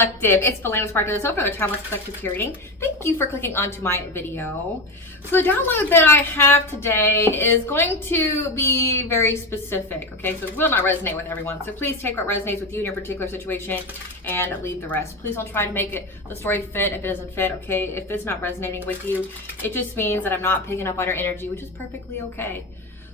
Collective. It's Valana Sparkle of the Timeless Collective Curating. Thank you for clicking onto my video. So the download that I have today is going to be very specific, okay? So it will not resonate with everyone. So please take what resonates with you in your particular situation and leave the rest. Please don't try to make the story fit if it doesn't fit, okay? If it's not resonating with you, it just means that I'm not picking up on your energy, which is perfectly okay.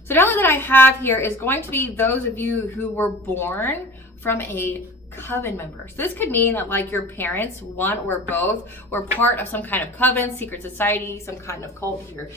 So the download that I have here is going to be those of you who were born from a Coven member. So this could mean that like your parents, one or both, were part of some kind of coven, secret society, some kind of cult here.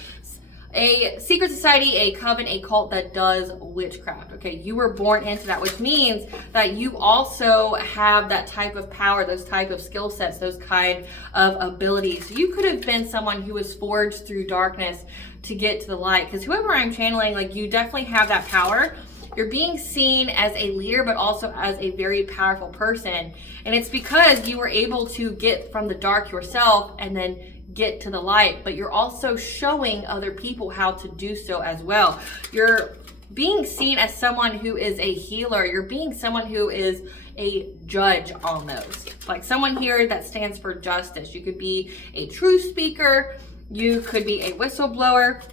A secret society, a coven, a cult that does witchcraft. Okay, you were born into that, which means that you also have that type of power, those type of skill sets, those kind of abilities. You could have been someone who was forged through darkness to get to the light, because whoever I'm channeling, like, you definitely have that power. You're being seen as a leader, but also as a very powerful person. And it's because you were able to get from the dark yourself and then get to the light, but you're also showing other people how to do so as well. You're being seen as someone who is a healer. You're being someone who is a judge almost. Like someone here that stands for justice. You could be a truth speaker. You could be a whistleblower.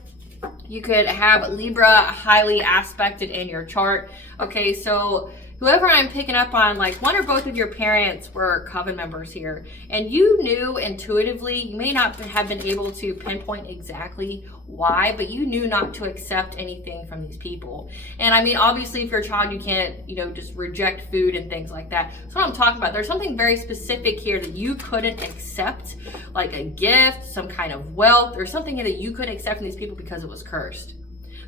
You could have Libra highly aspected in your chart. Okay, so whoever I'm picking up on, like one or both of your parents were Coven members here, and you knew intuitively, you may not have been able to pinpoint exactly why, but you knew not to accept anything from these people. And I mean, obviously if you're a child, you can't, just reject food and things like that. That's what I'm talking about. There's something very specific here that you couldn't accept, like a gift, some kind of wealth, or something that you couldn't accept from these people because it was cursed.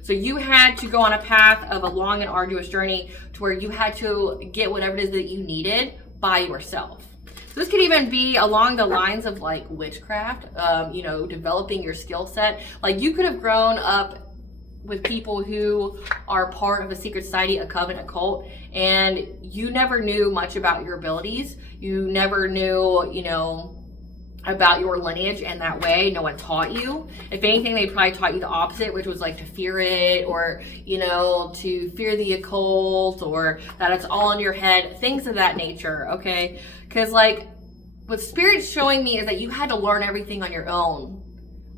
So you had to go on a path of a long and arduous journey to where you had to get whatever it is that you needed by yourself. So this could even be along the lines of like witchcraft, developing your skill set. Like you could have grown up with people who are part of a secret society, a coven, a cult, and you never knew much about your abilities. You never knew, about your lineage in that way. No one taught you. If anything, they probably taught you the opposite, which was like to fear it, or to fear the occult, or that it's all in your head, things of that nature. Okay, because like what spirit's showing me is that you had to learn everything on your own.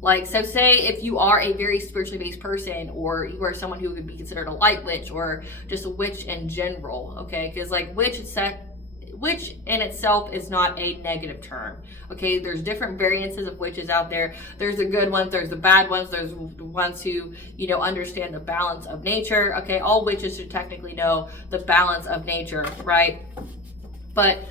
Like, so say if you are a very spiritually based person, or you are someone who could be considered a light witch, or just a witch in general. Okay, because like witch in itself is not a negative term. Okay, there's different variances of witches out there. There's the good ones, there's the bad ones, there's the ones who understand the balance of nature. Okay, all witches should technically know the balance of nature, right? But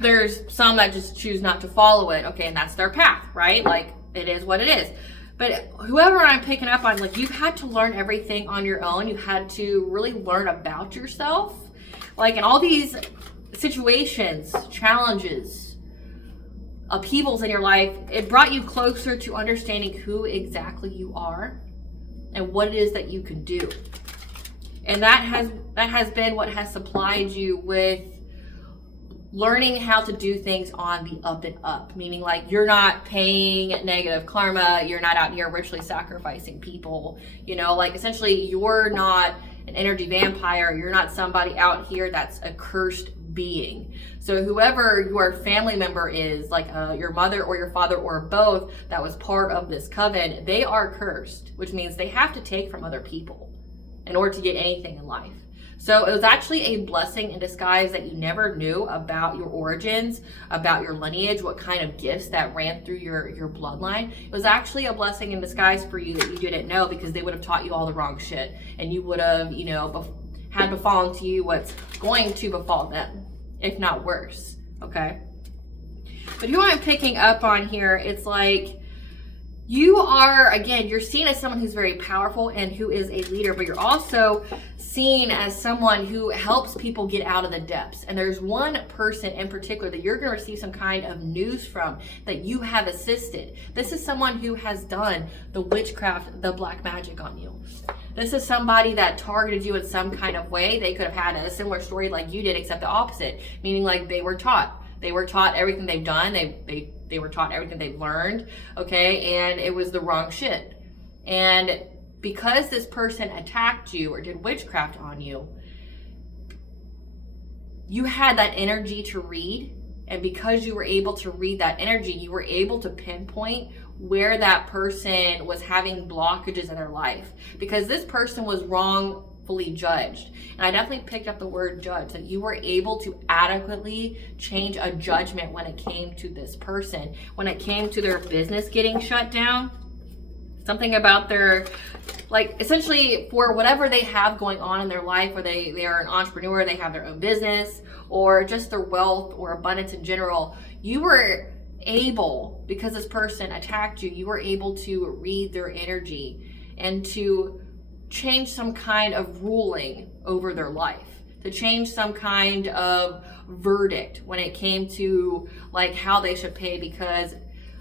there's some that just choose not to follow it. Okay, and that's their path, right? Like, it is what it is. But whoever I'm picking up on, like, you've had to learn everything on your own. You had to really learn about yourself. Like, in all these situations, challenges, upheavals in your life, it brought you closer to understanding who exactly you are and what it is that you can do. And that has been what has supplied you with learning how to do things on the up and up, meaning like you're not paying negative karma, you're not out here ritually sacrificing people, like essentially you're not an energy vampire, you're not somebody out here that's a cursed being. So whoever your family member is, like your mother or your father or both, that was part of this coven, they are cursed, which means they have to take from other people in order to get anything in life. So it was actually a blessing in disguise that you never knew about your origins, about your lineage, what kind of gifts that ran through your bloodline. It was actually a blessing in disguise for you that you didn't know, because they would have taught you all the wrong shit, and you would have, had befallen to you what's going to befall them, if not worse, okay? But who I'm picking up on here, it's like, you are, again, you're seen as someone who's very powerful and who is a leader, but you're also seen as someone who helps people get out of the depths. And there's one person in particular that you're going to receive some kind of news from that you have assisted. This is someone who has done the witchcraft, the black magic on you. This is somebody that targeted you in some kind of way. They could have had a similar story like you did, except the opposite, meaning like they were taught. They were taught everything they've done. They were taught everything they've learned, okay? And it was the wrong shit. And because this person attacked you or did witchcraft on you, you had that energy to read And because you were able to read that energy, you were able to pinpoint where that person was having blockages in their life, because this person was wrongfully judged. And I definitely picked up the word judge, that you were able to adequately change a judgment when it came to this person, when it came to their business getting shut down. Something about their, like, essentially for whatever they have going on in their life, or they are an entrepreneur, they have their own business, or just their wealth or abundance in general, you were able, because this person attacked you, you were able to read their energy and to change some kind of ruling over their life, to change some kind of verdict when it came to like how they should pay because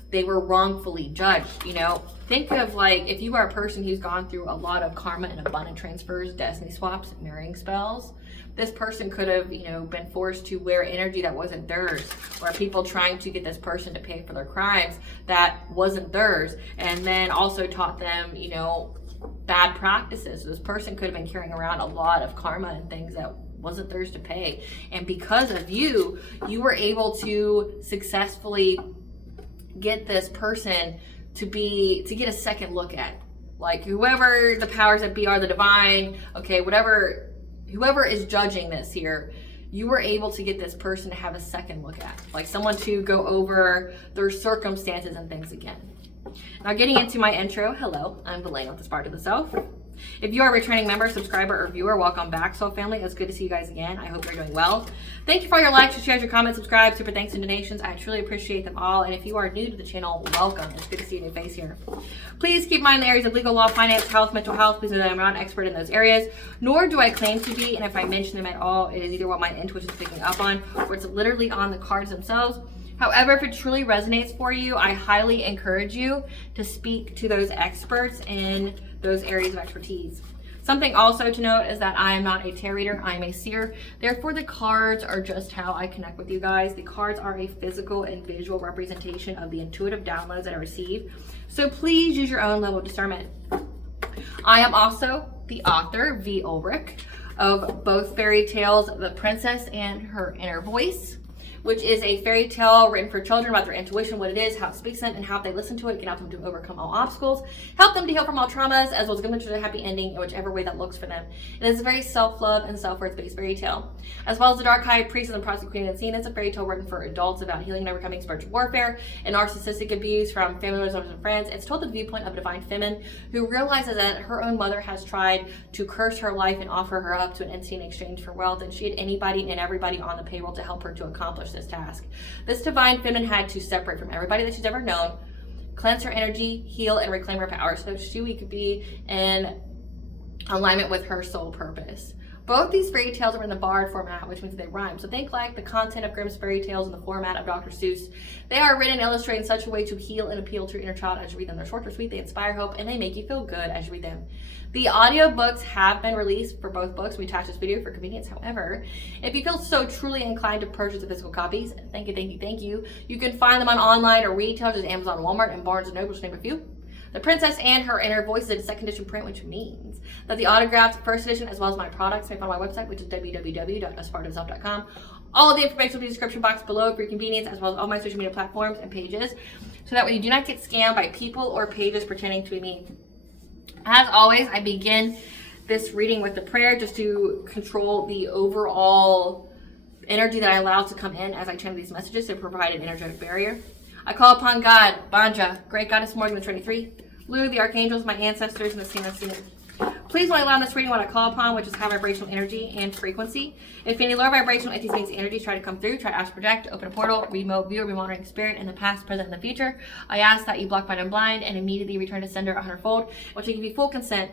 they were wrongfully judged. You know, think of like if you are a person who's gone through a lot of karma and abundant transfers, destiny swaps, marrying spells, this person could have, you know, been forced to wear energy that wasn't theirs, or people trying to get this person to pay for their crimes that wasn't theirs, and then also taught them, you know, bad practices. So this person could have been carrying around a lot of karma and things that wasn't theirs to pay. And because of you, you were able to successfully get this person to get a second look at, like, whoever the powers that be are, the divine, okay, whoever is judging this here, you were able to get this person to have a second look at, like someone to go over their circumstances and things again. Now, getting into my intro, hello, I'm Belaine with Astrological. If you are a returning member, subscriber, or viewer, welcome back, Soul Family. It's good to see you guys again. I hope you're doing well. Thank you for all your likes, your shares, your comments, subscribe, super thanks, and donations. I truly appreciate them all. And if you are new to the channel, welcome. It's good to see a new face here. Please keep in mind the areas of legal, law, finance, health, mental health. Please know that I'm not an expert in those areas, nor do I claim to be. And if I mention them at all, it is either what my intuition is picking up on, or it's literally on the cards themselves. However, if it truly resonates for you, I highly encourage you to speak to those experts in those areas of expertise. Something also to note is that I am not a tarot reader, I am a seer. Therefore, the cards are just how I connect with you guys. The cards are a physical and visual representation of the intuitive downloads that I receive. So please use your own level of discernment. I am also the author, V. Ulrich, of both fairy tales, The Princess and Her Inner Voice, which is a fairy tale written for children about their intuition, what it is, how it speaks to them, and how if they listen to it, can help them to overcome all obstacles, help them to heal from all traumas, as well as give them to a happy ending in whichever way that looks for them. It is a very self-love and self-worth based fairy tale. As well as The Dark High Priest and the Prostitute Queen Unseen, it's a fairy tale written for adults about healing and overcoming spiritual warfare and narcissistic abuse from family members and friends. It's told through the viewpoint of a divine feminine who realizes that her own mother has tried to curse her life and offer her up to an entity in exchange for wealth, and she had anybody and everybody on the payroll to help her to accomplish this task. This divine feminine had to separate from everybody that she's ever known, cleanse her energy, heal, and reclaim her power so she could be in alignment with her soul purpose. Both these fairy tales are in the barred format, which means they rhyme. So think like the content of Grimm's fairy tales in the format of Dr. Seuss. They are written and illustrated in such a way to heal and appeal to your inner child as you read them. They're short, they're sweet, they inspire hope, and they make you feel good as you read them. The audiobooks have been released for both books. We attach this video for convenience. However, if you feel so truly inclined to purchase the physical copies, thank you, you can find them on online or retail, such as Amazon, Walmart, and Barnes & Noble, to name a few. The Princess and Her Inner Voice is a second edition print, which means that the autographed first edition, as well as my products, may be on my website, which is www.aspiraltotheself.com. All of the information will be in the description box below for your convenience, as well as all my social media platforms and pages, so that way you do not get scammed by people or pages pretending to be me. As always, I begin this reading with a prayer just to control the overall energy that I allow to come in as I channel these messages to provide an energetic barrier. I call upon God, Banja, Great Goddess Morgan, the 23, Lu, the archangels, my ancestors, and the seen unseen. Please don't allow this reading what I call upon, which is high vibrational energy and frequency. If any lower vibrational entities, energies try to come through, try to astral project, open a portal, remote view, or remonitoring spirit in the past, present, and the future, I ask that you block, bind, and blind, and immediately return to sender 100-fold, which will give you full consent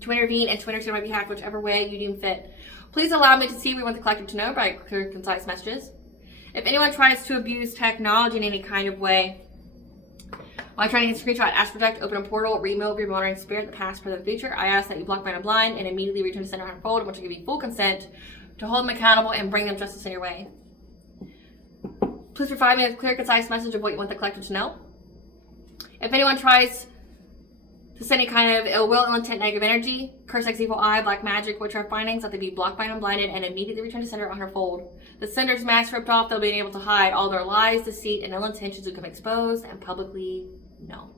to intervene and to intercede on my behalf, whichever way you deem fit. Please allow me to see what we want the collective to know by clear, concise messages. If anyone tries to abuse technology in any kind of way, while trying to get a screenshot, astral project, open a portal, remote, remonitoring spirit, the past, present, future, I ask that you block, bind, and blind, and immediately return to sender 100-fold, which will give you full consent to hold them accountable and bring them justice in your way. Please provide me with a clear, concise message of what you want the collective to know. If anyone tries This any kind of ill will, ill intent, negative energy, curse, sex, evil eye, black magic, witchcraft findings, let they be blocked, bind, and blinded, and immediately return to sender on her fold. The sender's mask ripped off, they'll be able to hide all their lies, deceit, and ill intentions will become exposed and publicly known.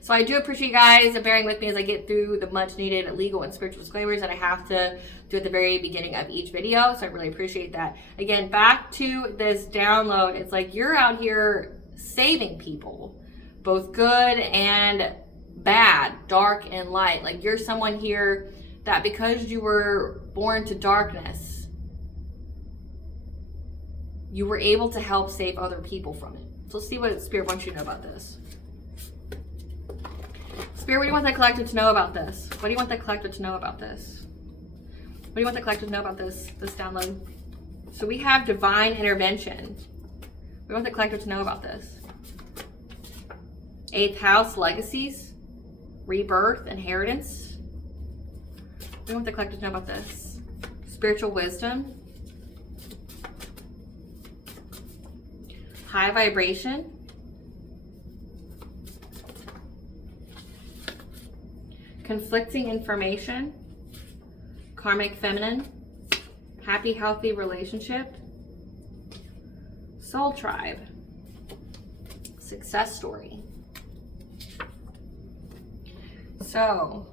So I do appreciate you guys bearing with me as I get through the much needed legal and spiritual disclaimers that I have to do at the very beginning of each video. So I really appreciate that. Again, back to this download. It's like you're out here saving people, both good and bad, dark and light. Like you're someone here that because you were born to darkness, you were able to help save other people from it. So let's see what Spirit wants you to know about this. Spirit, what do you want the collective to know about this? What do you want the collective to know about this? What do you want the collective to know about this download? So we have divine intervention. What do you want the collective to know about this? 8th house, legacies, rebirth, inheritance. What do you want the collective to know about this? Spiritual wisdom, high vibration, conflicting information, karmic feminine, happy, healthy relationship, soul tribe, success story. So,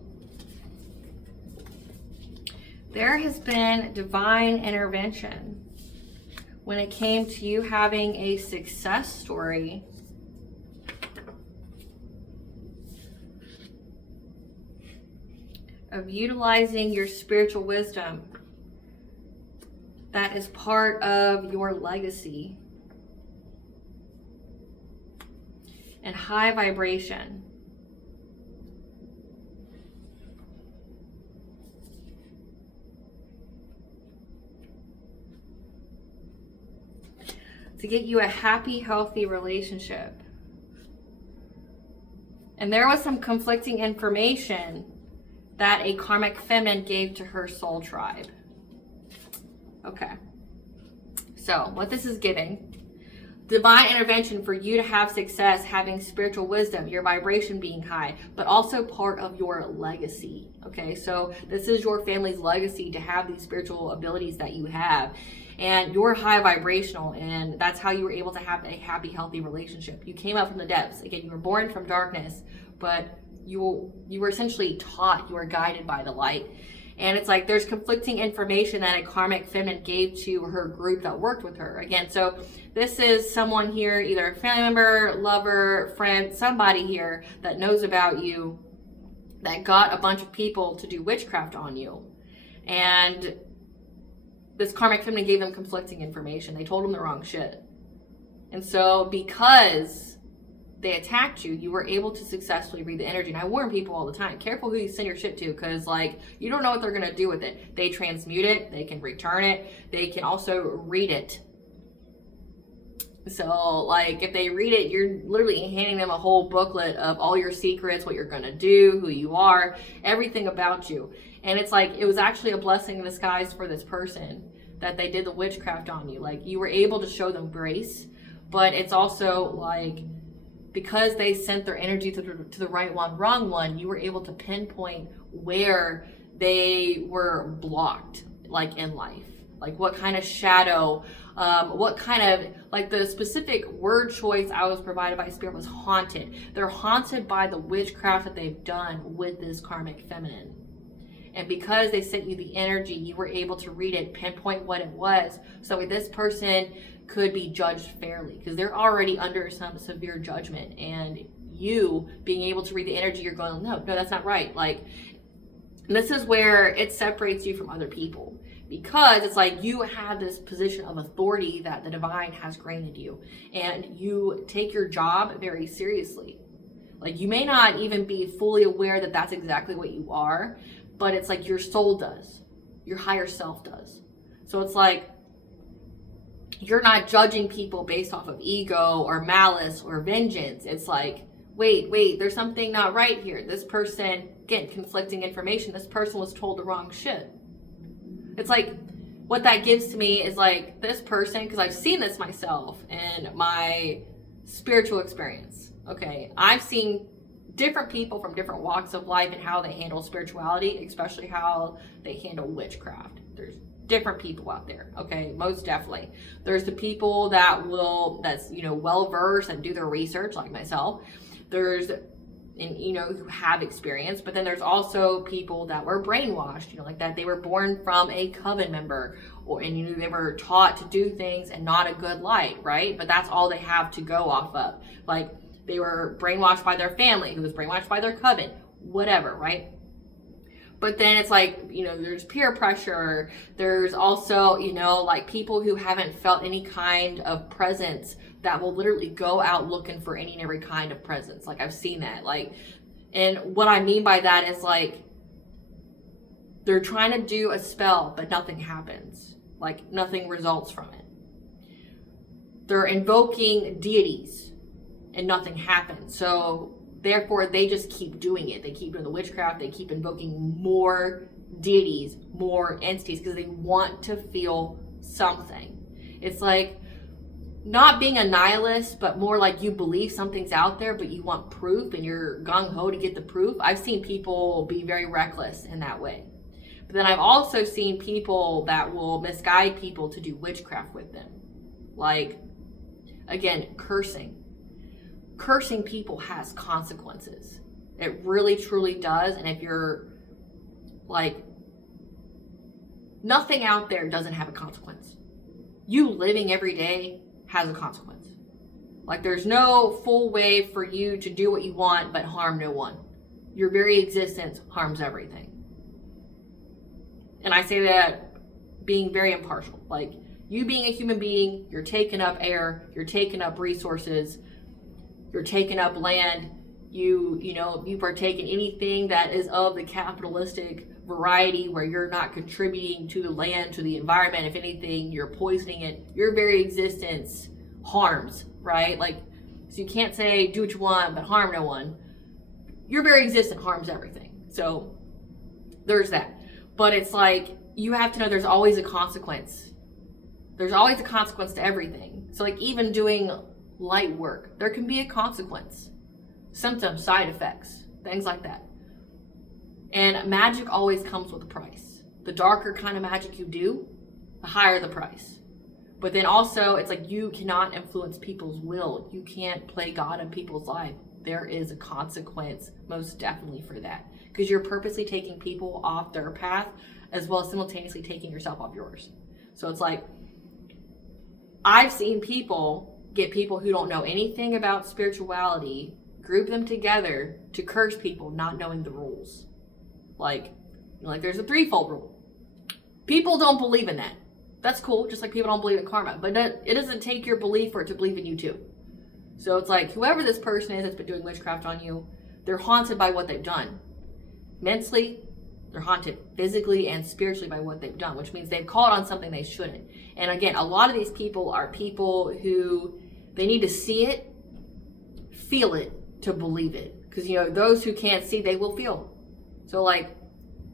there has been divine intervention when it came to you having a success story of utilizing your spiritual wisdom that is part of your legacy and high vibration. To get you a happy, healthy relationship. And there was some conflicting information that a karmic feminine gave to her soul tribe. Okay. So what this is giving, divine intervention for you to have success, having spiritual wisdom, your vibration being high, but also part of your legacy. Okay. So this is your family's legacy to have these spiritual abilities that you have. And you're high vibrational, and that's how you were able to have a happy, healthy relationship. You came up from the depths. Again, you were born from darkness, but you were essentially taught, you were guided by the light. And it's like there's conflicting information that a karmic feminine gave to her group that worked with her. Again, so this is someone here, either a family member, lover, friend, somebody here that knows about you, that got a bunch of people to do witchcraft on you. And this karmic feminine gave them conflicting information. They told them the wrong shit. And so because they attacked you, you were able to successfully read the energy. And I warn people all the time, careful who you send your shit to, because like you don't know what they're going to do with it. They transmute it, they can return it, they can also read it. So like if they read it, you're literally handing them a whole booklet of all your secrets, what you're going to do, who you are, everything about you. And it's like it was actually a blessing in disguise for this person that they did the witchcraft on you. Like you were able to show them grace, but it's also like because they sent their energy to the right one, wrong one, you were able to pinpoint where they were blocked, like in life. Like what kind of shadow, what kind of, like the specific word choice I was provided by Spirit was haunted. They're haunted by the witchcraft that they've done with this karmic feminine. And because they sent you the energy, you were able to read it, pinpoint what it was. So this person could be judged fairly because they're already under some severe judgment. And you being able to read the energy, you're going, no, that's not right. Like, and this is where it separates you from other people. Because it's like you have this position of authority that the divine has granted you. And you take your job very seriously. Like you may not even be fully aware that that's exactly what you are. But it's like your soul does. Your higher self does. So it's like you're not judging people based off of ego or malice or vengeance. It's like, wait, there's something not right here. This person, again, conflicting information. This person was told the wrong shit. It's like what that gives to me is like this person, because I've seen this myself in my spiritual experience. Okay, I've seen different people from different walks of life and how they handle spirituality, especially how they handle witchcraft. There's different people out there, okay? Most definitely. There's the people that's well versed and do their research, like myself. There's who have experience, but then there's also people that were brainwashed, like that they were born from a coven member, and they were taught to do things and not a good light, right? But that's all they have to go off of. Like, they were brainwashed by their family, who was brainwashed by their coven, whatever, right? But then it's like, there's peer pressure. There's also, like people who haven't felt any kind of presence that will literally go out looking for any and every kind of presence. Like, I've seen that. And what I mean by that is, like, they're trying to do a spell, but nothing happens. Like, nothing results from it. They're invoking deities and nothing happens. So therefore, they just keep doing it. They keep doing the witchcraft. They keep invoking more deities, more entities, because they want to feel something. It's like not being a nihilist, but more like you believe something's out there, but you want proof and you're gung-ho to get the proof. I've seen people be very reckless in that way. But then I've also seen people that will misguide people to do witchcraft with them. Like, again, cursing. Cursing people has consequences. It really, truly does. And if you're like, nothing out there doesn't have a consequence. You living every day has a consequence. Like, there's no full way for you to do what you want but harm no one. Your very existence harms everything. And I say that being very impartial. Like, you being a human being, you're taking up air, you're taking up resources, you're taking up land, you partake in anything that is of the capitalistic variety where you're not contributing to the land, to the environment. If anything, you're poisoning it. Your very existence harms, right? Like, so you can't say do what you want but harm no one. Your very existence harms everything. So there's that. But it's like, you have to know there's always a consequence. There's always a consequence to everything. So like, even doing light work, there can be a consequence. Symptoms, side effects, things like that. And magic always comes with a price. The darker kind of magic you do, the higher the price. But then also, it's like, you cannot influence people's will. You can't play God in people's life. There is a consequence, most definitely, for that. Because you're purposely taking people off their path, as well as simultaneously taking yourself off yours. So it's like, I've seen people get people who don't know anything about spirituality, group them together to curse people, not knowing the rules. Like there's a threefold rule. People don't believe in that. That's cool, just like people don't believe in karma. But it doesn't take your belief for it to believe in you too. So it's like, whoever this person is that's been doing witchcraft on you, they're haunted by what they've done. Mentally, they're haunted physically and spiritually by what they've done, which means they've called on something they shouldn't. And again, a lot of these people are people who, they need to see it, feel it, to believe it. Because, those who can't see, they will feel. So like,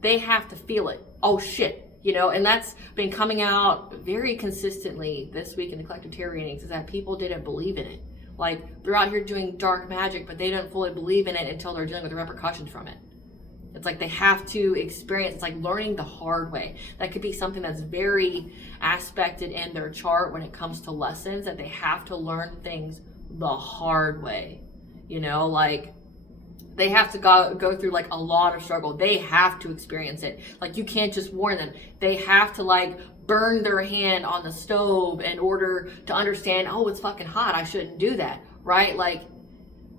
they have to feel it. Oh shit. And that's been coming out very consistently this week in the collective tarot readings, is that people didn't believe in it. Like, they're out here doing dark magic, but they don't fully believe in it until they're dealing with the repercussions from it. It's like they have to experience, it's like learning the hard way. That could be something that's very aspected in their chart when it comes to lessons, that they have to learn things the hard way. Like, they have to go through like a lot of struggle. They have to experience it. Like, you can't just warn them. They have to like burn their hand on the stove in order to understand, oh, it's fucking hot, I shouldn't do that, right? Like,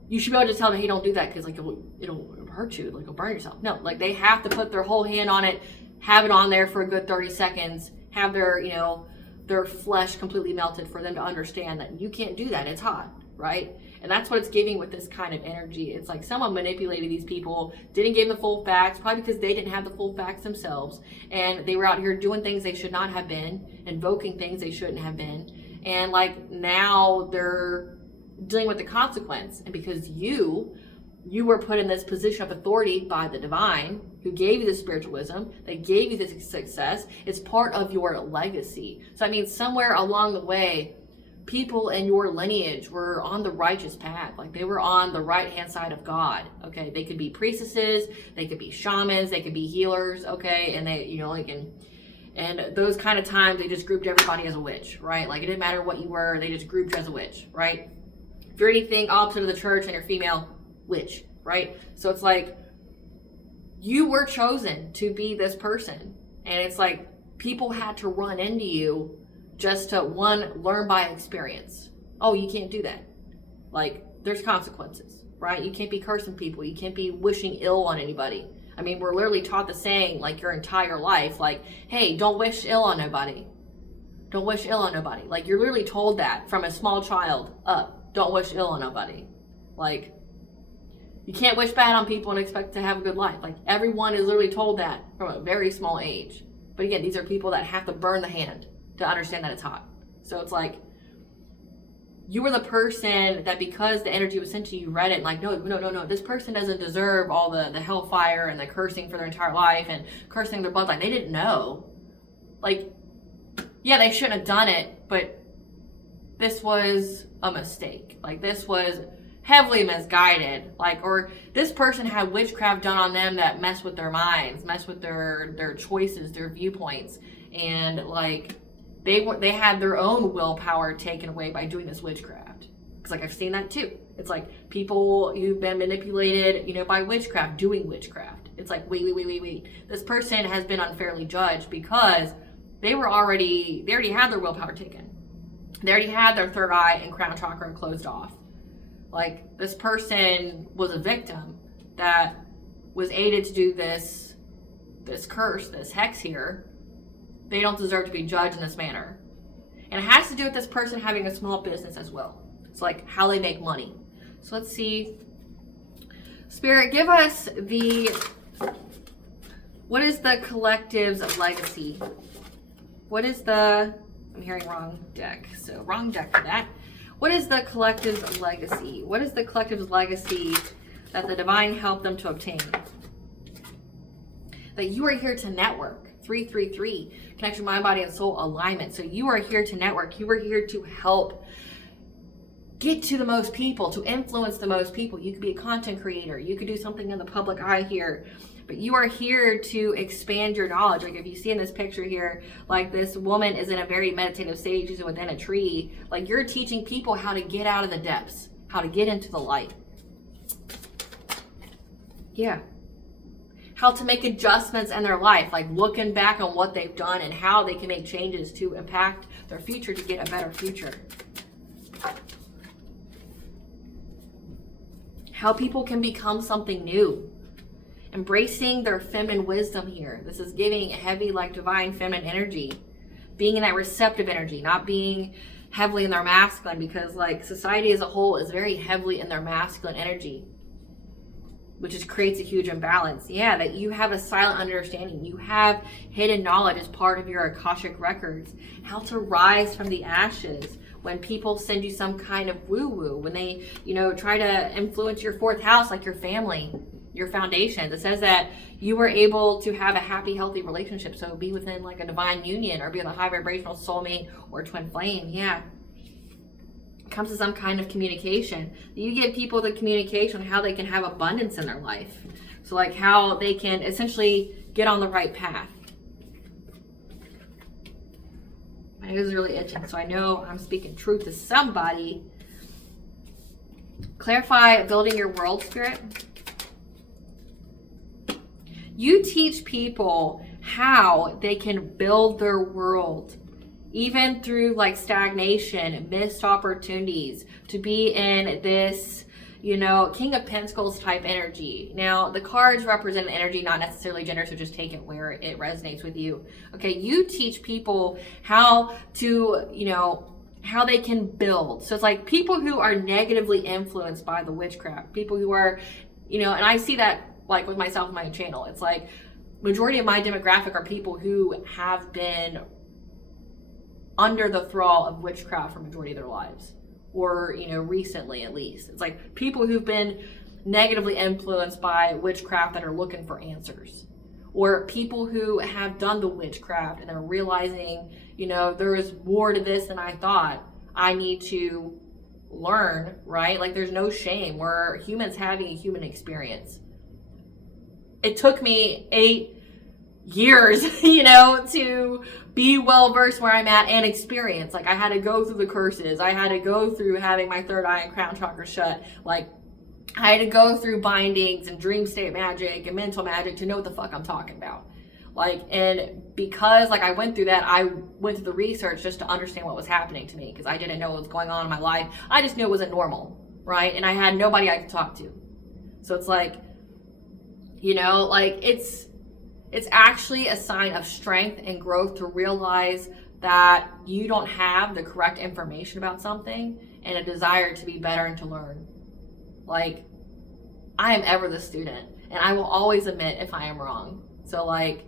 you should be able to tell them, hey, don't do that, because like it'll hurt you, like, it'll burn yourself. No, like, they have to put their whole hand on it, have it on there for a good 30 seconds, have their their flesh completely melted for them to understand that you can't do that, it's hot, right? And that's what it's giving with this kind of energy. It's like someone manipulated these people, didn't give them the full facts, probably because they didn't have the full facts themselves, and they were out here doing things they should not have been, invoking things they shouldn't have been, and like, now they're dealing with the consequence. And because you were put in this position of authority by the divine, who gave you this spiritualism, they gave you this success, it's part of your legacy. So I mean, somewhere along the way, people in your lineage were on the righteous path. Like they were on the right hand side of God. Okay, they could be priestesses, they could be shamans, they could be healers. Okay, and they, you know, like and those kind of times they just grouped everybody as a witch, right? Like it didn't matter what you were, they just grouped you as a witch, right? If you're anything opposite of the church and you're female, witch, right? So it's like you were chosen to be this person, and it's like people had to run into you just to, one, learn by experience. Oh, you can't do that. Like, there's consequences, right? You can't be cursing people. You can't be wishing ill on anybody. I mean, we're literally taught the saying, like, your entire life, like, hey, don't wish ill on nobody. Don't wish ill on nobody. Like, you're literally told that from a small child up. Don't wish ill on nobody. Like, you can't wish bad on people and expect to have a good life. Like, everyone is literally told that from a very small age. But again, these are people that have to burn the hand to understand that it's hot. So it's like, you were the person that, because the energy was sent to you, read it and like, no, this person doesn't deserve all the hellfire and the cursing for their entire life and cursing their bloodline. They didn't know. Like, yeah, they shouldn't have done it, but this was a mistake. Like, this was heavily misguided. Like, or this person had witchcraft done on them that messed with their minds, messed with their choices, their viewpoints, and like, they had their own willpower taken away by doing this witchcraft. Because like, I've seen that too. It's like people who've been manipulated, you know, by witchcraft, doing witchcraft. It's like, wait. This person has been unfairly judged because they already had their willpower taken. They already had their third eye and crown chakra closed off. Like, this person was a victim that was aided to do this curse, this hex here. They don't deserve to be judged in this manner. And it has to do with this person having a small business as well. It's like how they make money. So let's see. Spirit, give us what is the collective's legacy? What is I'm hearing wrong deck. So wrong deck for that. What is the collective's legacy? What is the collective's legacy that the divine helped them to obtain? That you are here to network. 333, connection, mind, body, and soul alignment. So you are here to network. You are here to help get to the most people, to influence the most people. You could be a content creator. You could do something in the public eye here. But you are here to expand your knowledge. Like if you see in this picture here, like this woman is in a very meditative stage. She's within a tree. Like you're teaching people how to get out of the depths, how to get into the light. Yeah. How to make adjustments in their life, like looking back on what they've done and how they can make changes to impact their future to get a better future. How people can become something new. Embracing their feminine wisdom here. This is giving heavy like divine feminine energy. Being in that receptive energy, not being heavily in their masculine, because like society as a whole is very heavily in their masculine energy, which just creates a huge imbalance. Yeah, that you have a silent understanding. You have hidden knowledge as part of your Akashic records. How to rise from the ashes when people send you some kind of woo-woo, when they, you know, try to influence your fourth house, like your family, your foundation. It says that you were able to have a happy, healthy relationship. So be within like a divine union or be with a high vibrational soulmate or twin flame. Yeah. Comes to some kind of communication. You give people the communication on how they can have abundance in their life. So like how they can essentially get on the right path. My nose is really itching, so I know I'm speaking truth to somebody. Clarify building your world, Spirit. You teach people how they can build their world, even through like stagnation, missed opportunities, to be in this, you know, King of Pentacles type energy. Now, the cards represent energy, not necessarily gender, so just take it where it resonates with you. Okay, you teach people how to, you know, how they can build. So it's like people who are negatively influenced by the witchcraft, people who are, you know, and I see that like with myself and my channel. It's like majority of my demographic are people who have been under the thrall of witchcraft for majority of their lives, or, you know, recently at least. It's like people who've been negatively influenced by witchcraft that are looking for answers, or people who have done the witchcraft and they're realizing, you know, there is more to this than I thought. I need to learn, right? Like there's no shame. We're humans having a human experience. It took me 8 years, you know, to be well versed where I'm at and experience. Like I had to go through the curses. I had to go through having my third eye and crown chakra shut. Like I had to go through bindings and dream state magic and mental magic to know what the fuck I'm talking about. Like, and because like I went through that, I went through the research just to understand what was happening to me because I didn't know what was going on in my life. I just knew it wasn't normal, right? And I had nobody I could talk to. So it's like, you know, like it's actually a sign of strength and growth to realize that you don't have the correct information about something and a desire to be better and to learn. Like, I am ever the student and I will always admit if I am wrong. So like,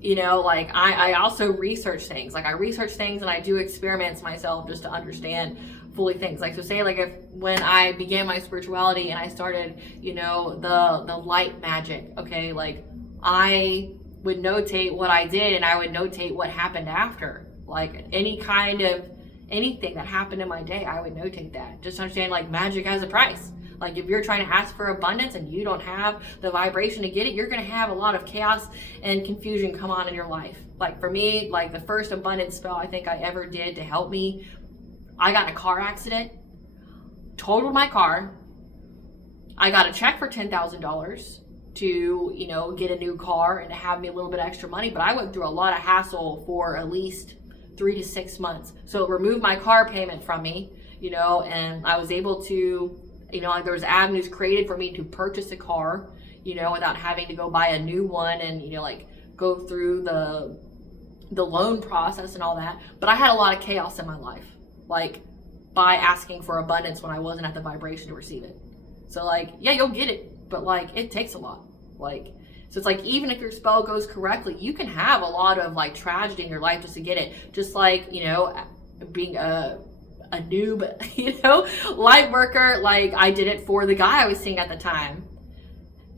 you know, like I also research things. Like I research things and I do experiments myself just to understand fully things. Like, so say like if when I began my spirituality and I started, you know, the light magic, okay, like I would notate what I did and I would notate what happened after. Like any kind of anything that happened in my day, I would notate that. Just understand like magic has a price. Like if you're trying to ask for abundance and you don't have the vibration to get it, you're going to have a lot of chaos and confusion come on in your life. Like for me, like the first abundance spell I think I ever did to help me, I got in a car accident, totaled my car. I got a check for $10,000 to, you know, get a new car and to have me a little bit extra money. But I went through a lot of hassle for at least 3 to 6 months. So it removed my car payment from me, you know, and I was able to, you know, like there was avenues created for me to purchase a car, you know, without having to go buy a new one and, you know, like go through the loan process and all that. But I had a lot of chaos in my life, like by asking for abundance when I wasn't at the vibration to receive it. So like, yeah, you'll get it, but like it takes a lot. Like, so it's like, even if your spell goes correctly, you can have a lot of like tragedy in your life just to get it. Just like, you know, being a noob, you know, light worker, like I did it for the guy I was seeing at the time.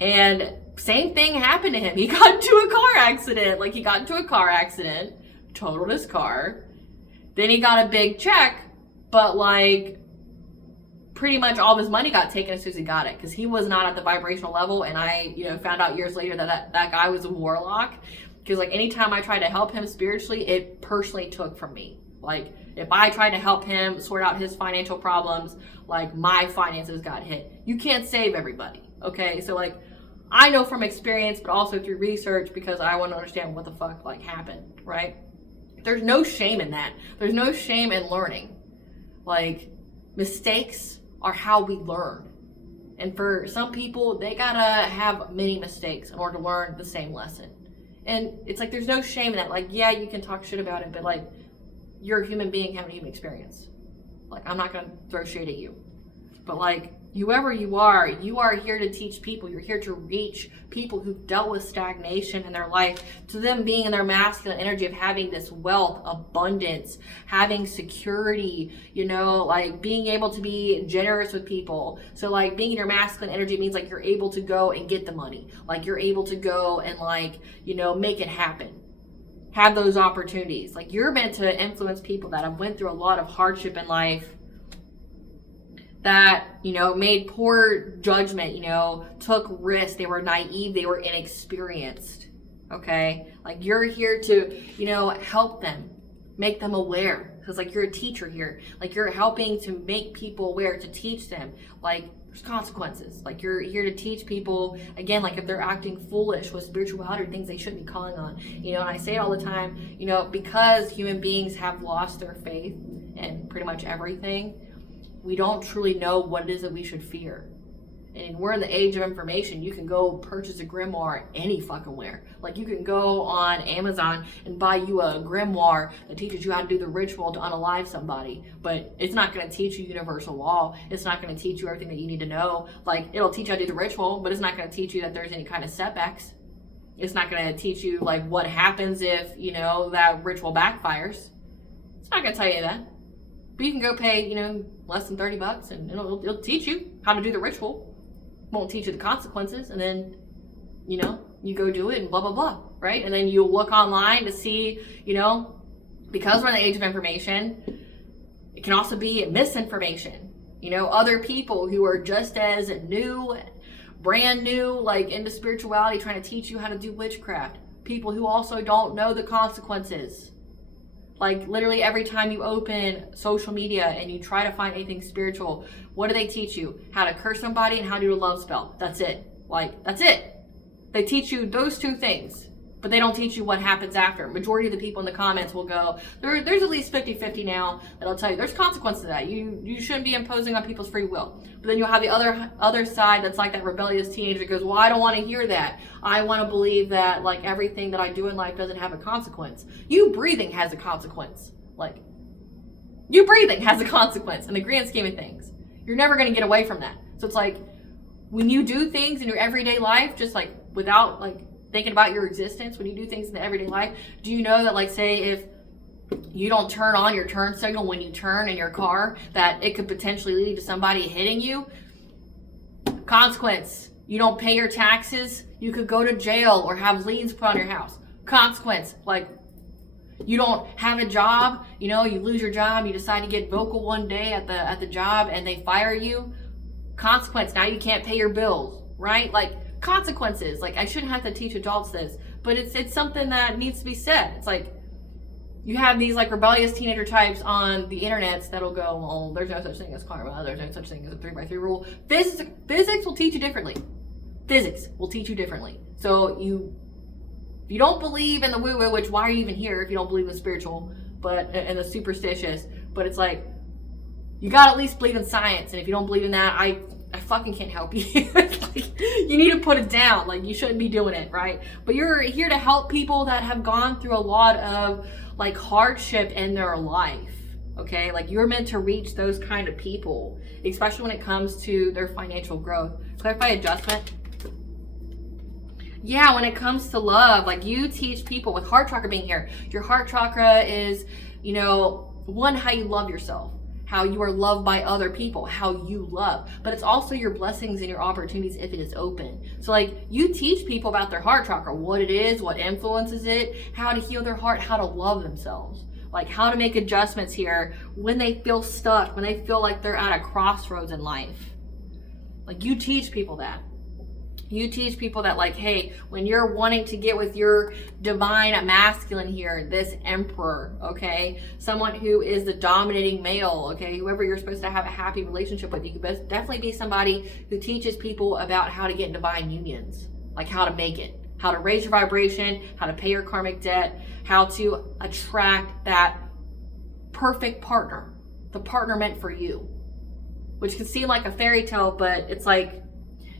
And same thing happened to him. He got into a car accident. Like he got into a car accident, totaled his car. Then he got a big check, but like pretty much all of his money got taken as soon as he got it because he was not at the vibrational level. And I, you know, found out years later that guy was a warlock because like anytime I tried to help him spiritually, it personally took from me. Like if I tried to help him sort out his financial problems, like my finances got hit. You can't save everybody, okay? So like I know from experience, but also through research because I want to understand what the fuck like happened, right? There's no shame in that. There's no shame in learning. Like mistakes are how we learn. And for some people, they gotta have many mistakes in order to learn the same lesson. And it's like there's no shame in that. Like, yeah, you can talk shit about it, but like you're a human being having a human experience. Like, I'm not gonna throw shade at you. But like, whoever you are here to teach people. You're here to reach people who've dealt with stagnation in their life, to them being in their masculine energy of having this wealth, abundance, having security, you know, like being able to be generous with people. So like being in your masculine energy means like you're able to go and get the money. Like you're able to go and like, you know, make it happen. Have those opportunities. Like you're meant to influence people that have went through a lot of hardship in life, that, you know, made poor judgment, you know, took risks, they were naive, they were inexperienced, okay? Like you're here to, you know, help them, make them aware, because like you're a teacher here. Like you're helping to make people aware, to teach them, like there's consequences. Like you're here to teach people, again, like if they're acting foolish with spirituality or things they shouldn't be calling on, you know, and I say it all the time, you know, because human beings have lost their faith in pretty much everything, we don't truly know what it is that we should fear. And we're in the age of information. You can go purchase a grimoire any fucking where. Like you can go on Amazon and buy you a grimoire that teaches you how to do the ritual to unalive somebody. But it's not going to teach you universal law. It's not going to teach you everything that you need to know. Like it'll teach you how to do the ritual, but it's not going to teach you that there's any kind of setbacks. It's not going to teach you like what happens if, you know, that ritual backfires. It's not going to tell you that. But you can go pay, you know, less than $30 and it'll teach you how to do the ritual. Won't teach you the consequences, and then, you know, you go do it and blah, blah, blah, right? And then you look online to see, you know, because we're in the age of information, It can also be misinformation. You know, other people who are just as new, brand new, like into spirituality, trying to teach you how to do witchcraft. People who also don't know the consequences. Like literally every time you open social media and you try to find anything spiritual, what do they teach you? How to curse somebody and how to do a love spell. That's it. Like, that's it. They teach you those two things, but they don't teach you what happens after. Majority of the people in the comments will go, there's at least 50-50 now that'll tell you there's consequences to that. You shouldn't be imposing on people's free will. But then you'll have the other side that's like that rebellious teenager that goes, well, I don't want to hear that. I want to believe that like everything that I do in life doesn't have a consequence. You breathing has a consequence. Like, you breathing has a consequence in the grand scheme of things. You're never going to get away from that. So it's like, when you do things in your everyday life, just like without like thinking about your existence, when you do things in the everyday life, do you know that like say if you don't turn on your turn signal when you turn in your car, that it could potentially lead to somebody hitting you? Consequence. You don't pay your taxes, you could go to jail or have liens put on your house. Consequence. Like, you don't have a job, you know, you lose your job, you decide to get vocal one day at the job and they fire you. Consequence. Now you can't pay your bills, right? Like, consequences. Like, I shouldn't have to teach adults this, but it's something that needs to be said. It's like, you have these like rebellious teenager types on the internets that'll go, oh, there's no such thing as karma, there's no such thing as a 3x3 rule. Physics will teach you differently. Physics will teach you differently. So if you don't believe in the woo-woo, which why are you even here if you don't believe in the spiritual, but and the superstitious? But it's like, you gotta at least believe in science, and if you don't believe in that, I fucking can't help you. Like, you need to put it down. Like, you shouldn't be doing it, right? But you're here to help people that have gone through a lot of like hardship in their life. Okay, like you're meant to reach those kind of people, especially when it comes to their financial growth. Clarify adjustment. Yeah, when it comes to love, like you teach people with heart chakra being here. Your heart chakra is, you know, one, how you love yourself, how you are loved by other people, how you love, but it's also your blessings and your opportunities if it is open. So like you teach people about their heart chakra, what it is, what influences it, how to heal their heart, how to love themselves, like how to make adjustments here when they feel stuck, when they feel like they're at a crossroads in life. Like you teach people that. You teach people that like, hey, when you're wanting to get with your divine masculine here, this emperor, okay, someone who is the dominating male, okay, whoever you're supposed to have a happy relationship with, you could definitely be somebody who teaches people about how to get in divine unions, like how to make it, how to raise your vibration, how to pay your karmic debt, how to attract that perfect partner, the partner meant for you, which can seem like a fairy tale, but it's like,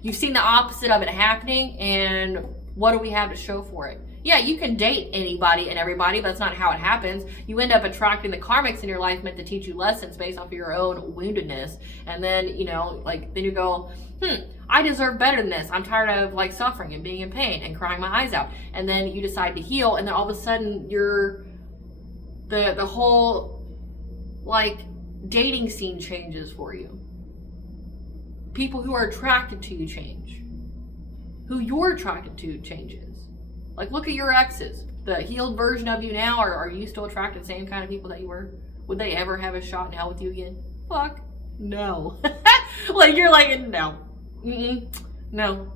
you've seen the opposite of it happening, and what do we have to show for it? Yeah, you can date anybody and everybody, but that's not how it happens. You end up attracting the karmics in your life meant to teach you lessons based off of your own woundedness. And then, you know, like, then you go, I deserve better than this. I'm tired of like suffering and being in pain and crying my eyes out. And then you decide to heal, and then all of a sudden the whole like dating scene changes for you. People who are attracted to you change. Who you're attracted to changes. Like, look at your exes. The healed version of you now, or are you still attracted to the same kind of people that you were? Would they ever have a shot in hell with you again? Fuck. No. Like, you're like, no. No.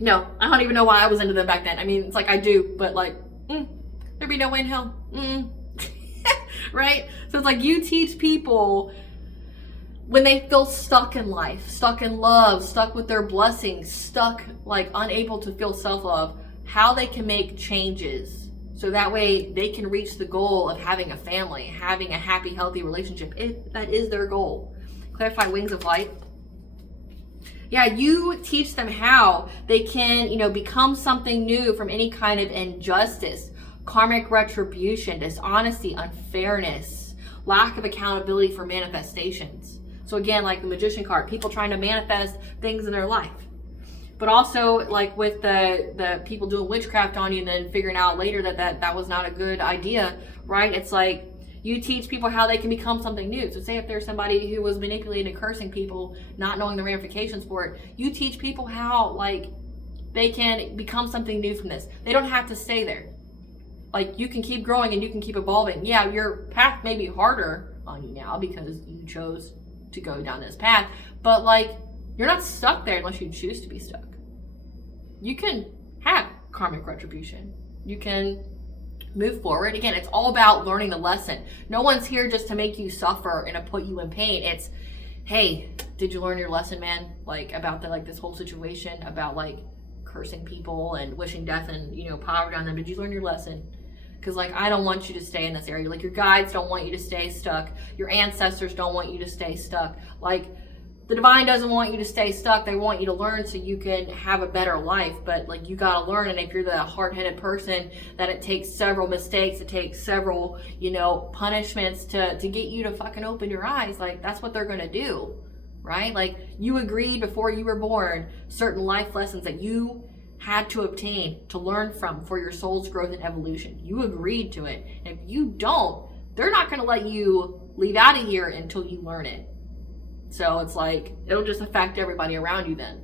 No. I don't even know why I was into them back then. I mean, it's like I do, but like, there'd be no way in hell. Right? So it's like you teach people when they feel stuck in life, stuck in love, stuck with their blessings, stuck, like unable to feel self-love, how they can make changes. So that way they can reach the goal of having a family, having a happy, healthy relationship. That is their goal. Clarify wings of light. Yeah, you teach them how they can, you know, become something new from any kind of injustice, karmic retribution, dishonesty, unfairness, lack of accountability for manifestations. So again, like the Magician card, people trying to manifest things in their life. But also like with the people doing witchcraft on you and then figuring out later that was not a good idea, right? It's like you teach people how they can become something new. So say if there's somebody who was manipulating and cursing people, not knowing the ramifications for it, you teach people how like they can become something new from this. They don't have to stay there. Like you can keep growing and you can keep evolving. Yeah, your path may be harder on you now because you chose to go down this path. But like, you're not stuck there unless you choose to be stuck. You can have karmic retribution. You can move forward. Again, it's all about learning the lesson. No one's here just to make you suffer and to put you in pain. It's, hey, did you learn your lesson, man? Like about the, like this whole situation about like cursing people and wishing death and, you know, poverty on them. Did you learn your lesson? Because like, I don't want you to stay in this area. Like your guides don't want you to stay stuck. Your ancestors don't want you to stay stuck. Like the divine doesn't want you to stay stuck. They want you to learn so you can have a better life. But like, you got to learn. And if you're the hard-headed person that it takes several mistakes, it takes several, you know, punishments to get you to fucking open your eyes, like that's what they're going to do, right? Like you agreed before you were born certain life lessons that you had to obtain to learn from for your soul's growth and evolution. You agreed to it. And if you don't, they're not going to let you leave out of here until you learn it. So it's like, it'll just affect everybody around you then.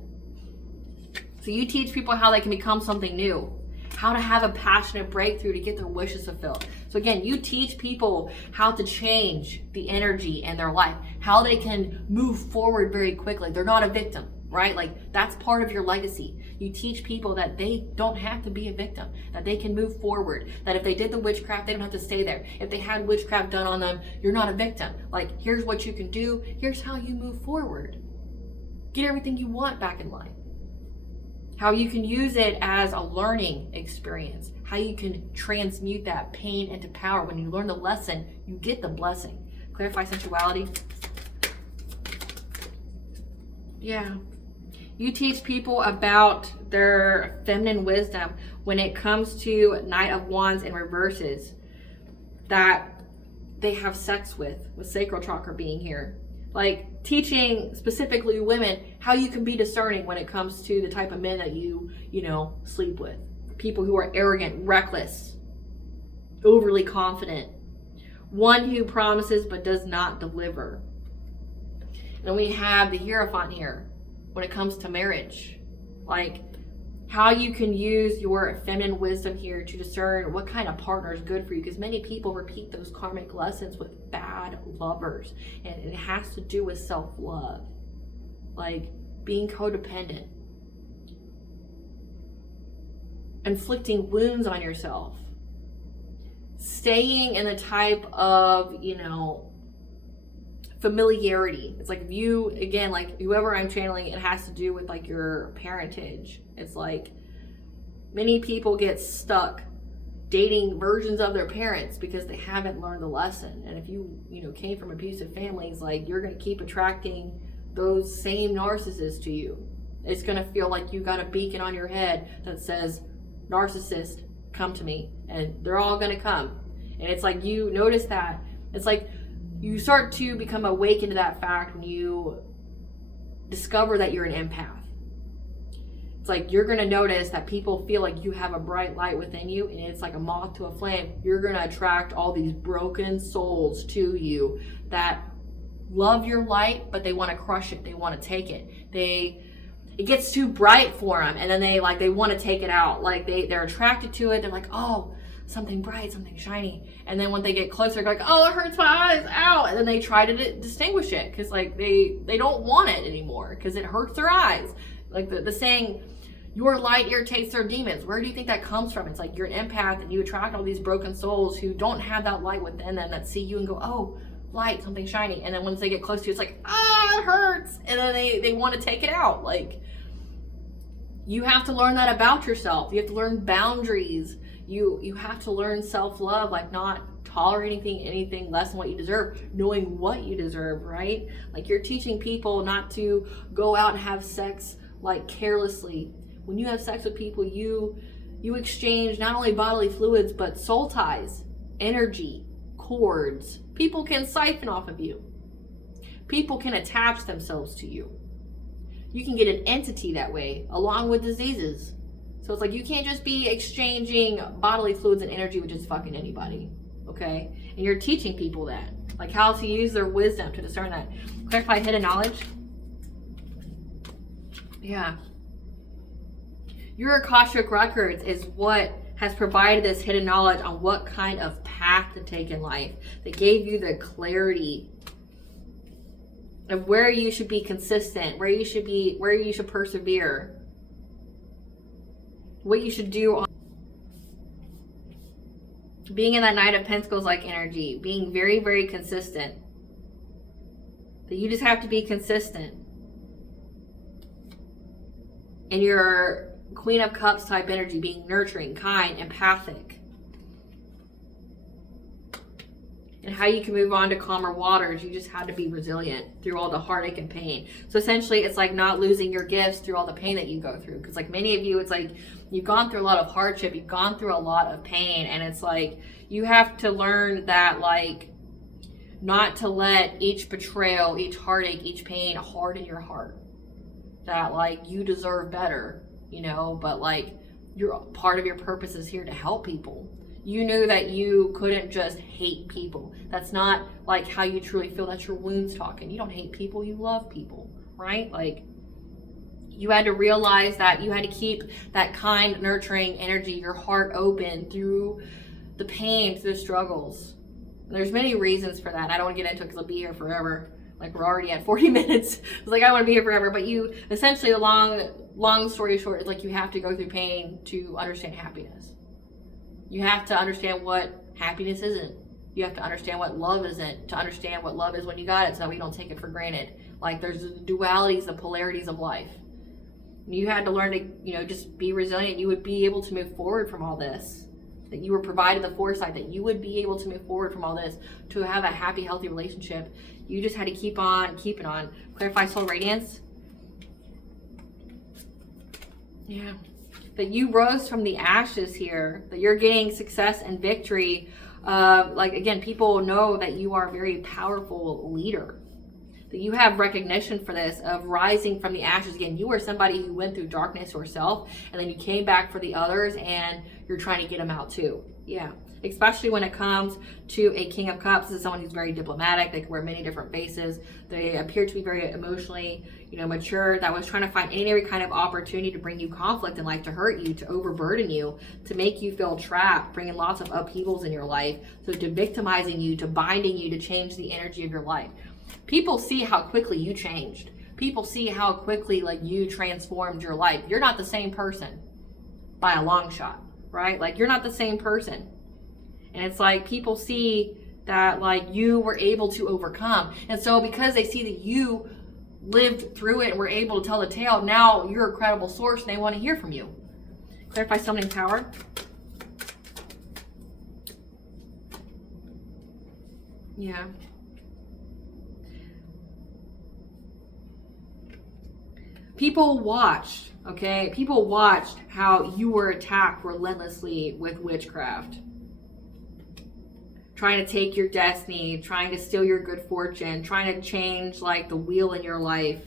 So you teach people how they can become something new, how to have a passionate breakthrough to get their wishes fulfilled. So again, you teach people how to change the energy in their life, how they can move forward very quickly. They're not a victim, right? Like that's part of your legacy. You teach people that they don't have to be a victim, that they can move forward, that if they did the witchcraft, they don't have to stay there. If they had witchcraft done on them, you're not a victim. Like, here's what you can do. Here's how you move forward. Get everything you want back in life. How you can use it as a learning experience. How you can transmute that pain into power. When you learn the lesson, you get the blessing. Clarify sensuality. Yeah. You teach people about their feminine wisdom when it comes to Knight of Wands and reverses that they have sex with sacral chakra being here. Like teaching specifically women how you can be discerning when it comes to the type of men that you know, sleep with. People who are arrogant, reckless, overly confident. One who promises but does not deliver. Then we have the Hierophant here. When it comes to marriage, like how you can use your feminine wisdom here to discern what kind of partner is good for you, because many people repeat those karmic lessons with bad lovers, and it has to do with self-love, like being codependent, inflicting wounds on yourself, staying in the type of, you know, familiarity. It's like if you, again, like whoever I'm channeling, it has to do with like your parentage. It's like many people get stuck dating versions of their parents because they haven't learned the lesson. And if you know, came from abusive families, like you're going to keep attracting those same narcissists to you. It's going to feel like you got a beacon on your head that says, narcissist, come to me. And they're all going to come. And it's like you notice that. It's like you start to become awakened to that fact when you discover that you're an empath. It's like you're going to notice that people feel like you have a bright light within you, and it's like a moth to a flame. You're going to attract all these broken souls to you that love your light, but they want to crush it. They want to take it. It gets too bright for them, and then they want to take it out. Like they're attracted to it. They're like, oh, something bright, something shiny. And then when they get closer, they're like, oh, it hurts my eyes, ow. And then they try to distinguish it because like they don't want it anymore because it hurts their eyes. Like the saying, your light irritates their demons. Where do you think that comes from? It's like you're an empath and you attract all these broken souls who don't have that light within them, that see you and go, oh, light, something shiny. And then once they get close to you, it's like, ah, it hurts. And then they want to take it out. Like, you have to learn that about yourself. You have to learn boundaries. You have to learn self-love, like not tolerating anything less than what you deserve, knowing what you deserve, right? Like you're teaching people not to go out and have sex like carelessly. When you have sex with people, you exchange not only bodily fluids, but soul ties, energy, cords. People can siphon off of you. People can attach themselves to you. You can get an entity that way, along with diseases. So it's like you can't just be exchanging bodily fluids and energy with just fucking anybody, okay? And you're teaching people that, like how to use their wisdom to discern that. Clarify hidden knowledge. Yeah. Your Akashic records is what has provided this hidden knowledge on what kind of path to take in life. They gave you the clarity of where you should be consistent, where you should persevere, what you should do on being in that Knight of Pentacles like energy, being very, very consistent. That you just have to be consistent. And your Queen of Cups type energy, being nurturing, kind, empathic. And how you can move on to calmer waters, you just had to be resilient through all the heartache and pain. So essentially, it's like not losing your gifts through all the pain that you go through. Because like many of you, it's like you've gone through a lot of hardship, you've gone through a lot of pain, and it's like you have to learn that like not to let each betrayal, each heartache, each pain harden your heart. That like you deserve better, you know, but like part of your purpose is here to help people. You knew that you couldn't just hate people. That's not like how you truly feel. That's your wounds talking. You don't hate people, you love people, right? Like you had to realize that you had to keep that kind, nurturing energy, your heart open through the pain, through the struggles. And there's many reasons for that. I don't want to get into it because I'll be here forever. Like we're already at 40 minutes. It's like I want to be here forever. But you essentially, the long story short, is like you have to go through pain to understand happiness. You have to understand what happiness isn't. You have to understand what love isn't, to understand what love is when you got it, so we don't take it for granted. Like there's the dualities, the polarities of life. You had to learn to, you know, just be resilient. You would be able to move forward from all this. That you were provided the foresight that you would be able to move forward from all this to have a happy, healthy relationship. You just had to keep on keeping on. Clarify soul radiance. Yeah. That you rose from the ashes here, that you're getting success and victory. Like again, people know that you are a very powerful leader, that you have recognition for this, of rising from the ashes. Again, you were somebody who went through darkness yourself, and then you came back for the others, and you're trying to get them out too. Yeah. Especially when it comes to a King of Cups. This is someone who's very diplomatic. They can wear many different faces. They appear to be very emotionally, you know, mature. That was trying to find any kind of opportunity to bring you conflict in life, to hurt you, to overburden you, to make you feel trapped, bringing lots of upheavals in your life. So to victimizing you, to binding you, to change the energy of your life. People see how quickly you changed. People see how quickly like you transformed your life. You're not the same person by a long shot, right? Like you're not the same person. And it's like people see that like you were able to overcome. And so because they see that you lived through it and were able to tell the tale, now you're a credible source and they want to hear from you. Clarify summoning power. Yeah. People watched, okay? People watched how you were attacked relentlessly with witchcraft. Trying to take your destiny, trying to steal your good fortune, trying to change like the wheel in your life.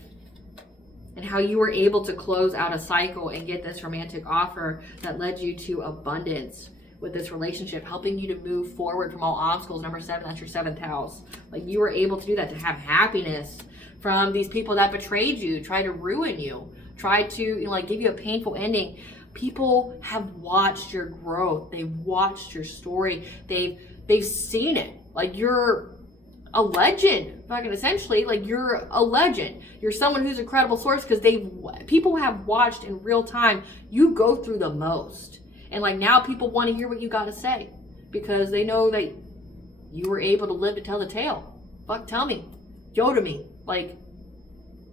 And how you were able to close out a cycle and get this romantic offer that led you to abundance with this relationship, helping you to move forward from all obstacles. Number 7, that's your 7th house. Like you were able to do that, to have happiness from these people that betrayed you, tried to ruin you, tried to, you know, like give you a painful ending. People have watched your growth. They've watched your story. They've seen it. Like you're a legend. Fucking essentially, like you're a legend. You're someone who's a credible source because people have watched in real time you go through the most. And like now people want to hear what you got to say because they know that you were able to live to tell the tale. Fuck, tell me. Yoda me. Like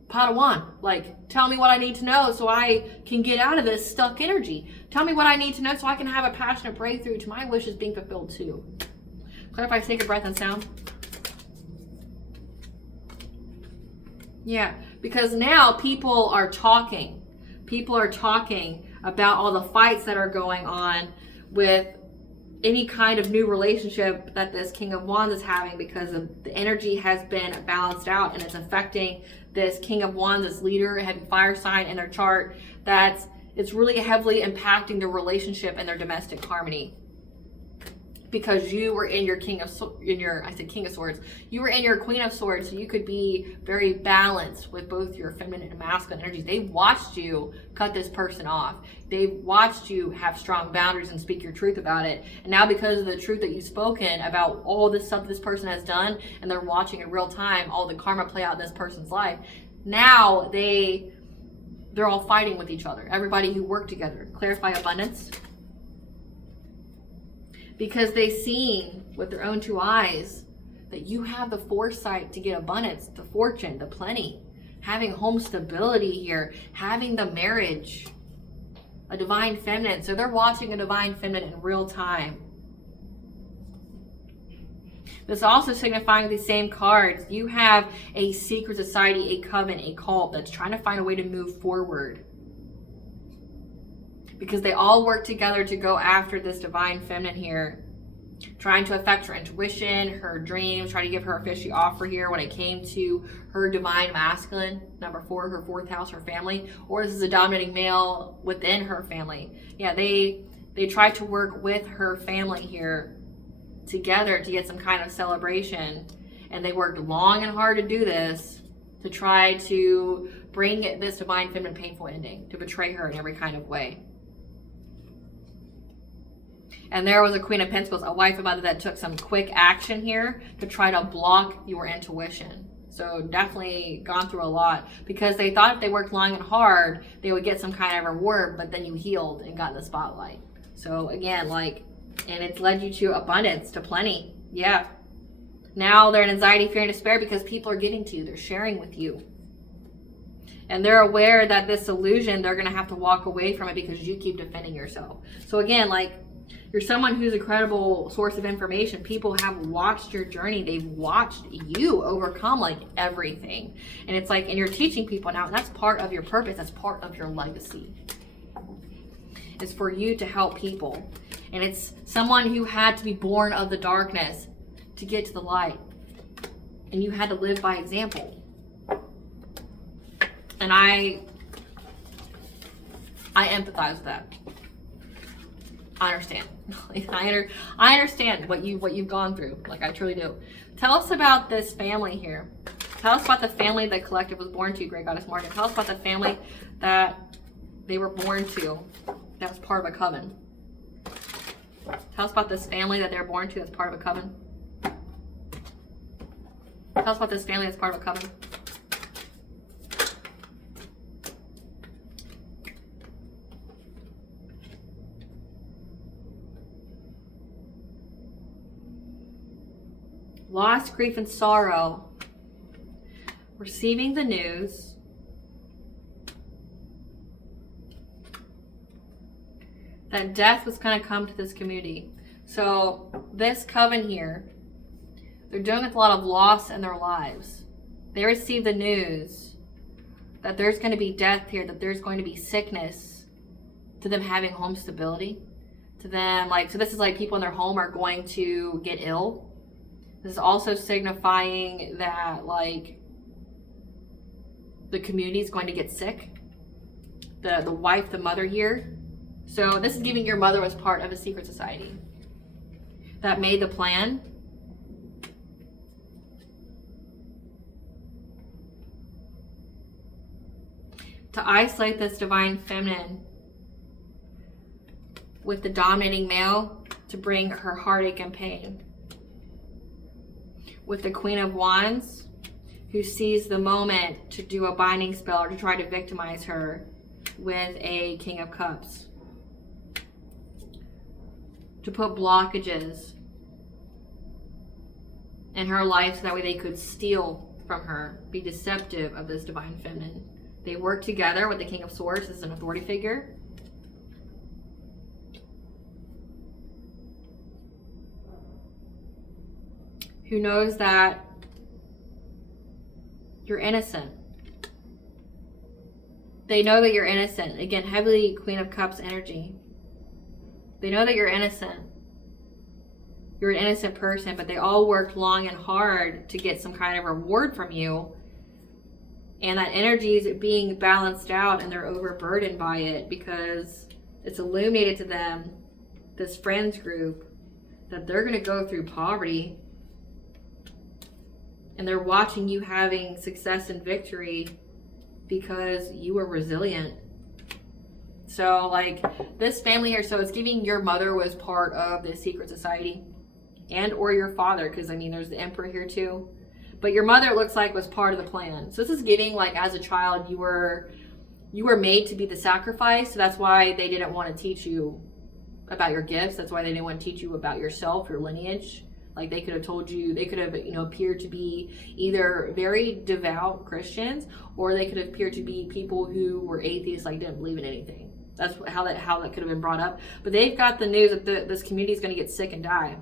Padawan. Like tell me what I need to know so I can get out of this stuck energy. Tell me what I need to know so I can have a passionate breakthrough to my wishes being fulfilled too. Clarify sacred breath and sound. Yeah, because now people are talking. People are talking about all the fights that are going on with any kind of new relationship that this King of Wands is having, because the energy has been balanced out and it's affecting this King of Wands, this leader, having fire sign in their chart, it's really heavily impacting the relationship and their domestic harmony. because you were in your King of Swords, you were in your Queen of Swords, so you could be very balanced with both your feminine and masculine energies. They watched you cut this person off. They watched you have strong boundaries and speak your truth about it. And now because of the truth that you've spoken about all this stuff this person has done, and they're watching in real time all the karma play out in this person's life, now they're all fighting with each other. Everybody who worked together. Clarify abundance. Because they've seen with their own two eyes that you have the foresight to get abundance, the fortune, the plenty, having home stability here, having the marriage, a divine feminine. So they're watching a divine feminine in real time. This also signifying these same cards. You have a secret society, a coven, a cult that's trying to find a way to move forward. Because they all work together to go after this divine feminine here, trying to affect her intuition, her dreams, try to give her a fishy offer here when it came to her divine masculine, number 4, her 4th house, her family, or this is a dominating male within her family. Yeah, they tried to work with her family here together to get some kind of celebration, and they worked long and hard to do this, to try to bring this divine feminine painful ending, to betray her in every kind of way. And there was a Queen of Pentacles, a wife and mother that took some quick action here to try to block your intuition. So definitely gone through a lot, because they thought if they worked long and hard, they would get some kind of reward, but then you healed and got in the spotlight. So again, and it's led you to abundance, to plenty. Yeah. Now they're in anxiety, fear, and despair because people are getting to you. They're sharing with you. And they're aware that this illusion, they're going to have to walk away from it because you keep defending yourself. So again, you're someone who's a credible source of information. People have watched your journey. They've watched you overcome everything. And it's and you're teaching people now. And that's part of your purpose. That's part of your legacy. It's for you to help people. And it's someone who had to be born of the darkness to get to the light. And you had to live by example. And I empathize with that. I understand. I understand what you've gone through. I truly do. Tell us about this family here. Tell us about the family that Collective was born to, Great Goddess Morgan. Tell us about the family that they were born to that was part of a coven. Tell us about this family that they were born to that's part of a coven. Tell us about this family that's part of a coven. Loss, grief, and sorrow. Receiving the news. That death was going to come to this community. So this coven here, they're dealing with a lot of loss in their lives. They receive the news that there's going to be death here, that there's going to be sickness, to them having home stability, to them so this is people in their home are going to get ill. This is also signifying that the community is going to get sick. The wife, the mother here. So this is giving your mother as part of a secret society that made the plan. To isolate this divine feminine with the dominating male to bring her heartache and pain. With the Queen of Wands, who sees the moment to do a binding spell or to try to victimize her, with a King of Cups. To put blockages in her life so that way they could steal from her, be deceptive of this divine feminine. They work together with the King of Swords as an authority figure. Who knows that you're innocent. They know that you're innocent. Again, heavily Queen of Cups energy. They know that you're innocent. You're an innocent person, but they all worked long and hard to get some kind of reward from you. And that energy is being balanced out, and they're overburdened by it because it's illuminated to them, this friends group, that they're going to go through poverty, and they're watching you having success and victory because you were resilient. So like this family here, so it's giving your mother was part of the secret society, and or your father, because I mean there's the emperor here too, but your mother, it looks like, was part of the plan. So this is giving like as a child you were made to be the sacrifice. So that's why they didn't want to teach you about your gifts. That's why they didn't want to teach you about yourself, your lineage. Like they could have told you, they could have, you know, appeared to be either very devout Christians, or they could have appeared to be people who were atheists, like didn't believe in anything. That's how that could have been brought up. But they've got the news that this community is going to get sick and die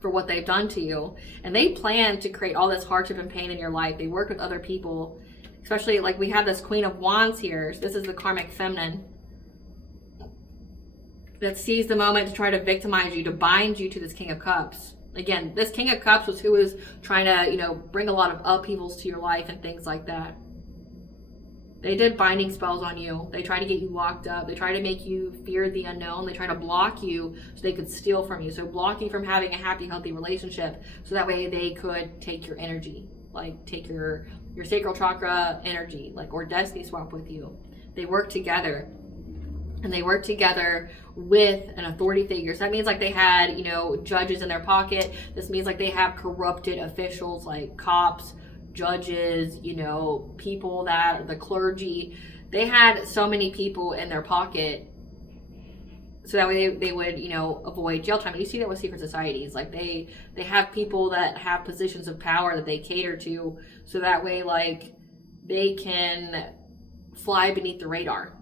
for what they've done to you. And they plan to create all this hardship and pain in your life. They work with other people, especially like we have this Queen of Wands here. This is the karmic feminine that sees the moment to try to victimize you, to bind you to this King of Cups. Again, this King of Cups was who was trying to, you know, bring a lot of upheavals to your life and things like that. They did binding spells on you. They tried to get you locked up. They tried to make you fear the unknown. They tried to block you so they could steal from you. So block you from having a happy, healthy relationship, so that way they could take your energy, like take your sacral chakra energy, like, or destiny swap with you. They work together. And they work together with an authority figure. So that means like they had, you know, judges in their pocket. This means like they have corrupted officials like cops, judges, you know, people that, the clergy. They had so many people in their pocket, so that way they would, you know, avoid jail time. And you see that with secret societies. Like they have people that have positions of power that they cater to, so that way like they can fly beneath the radar.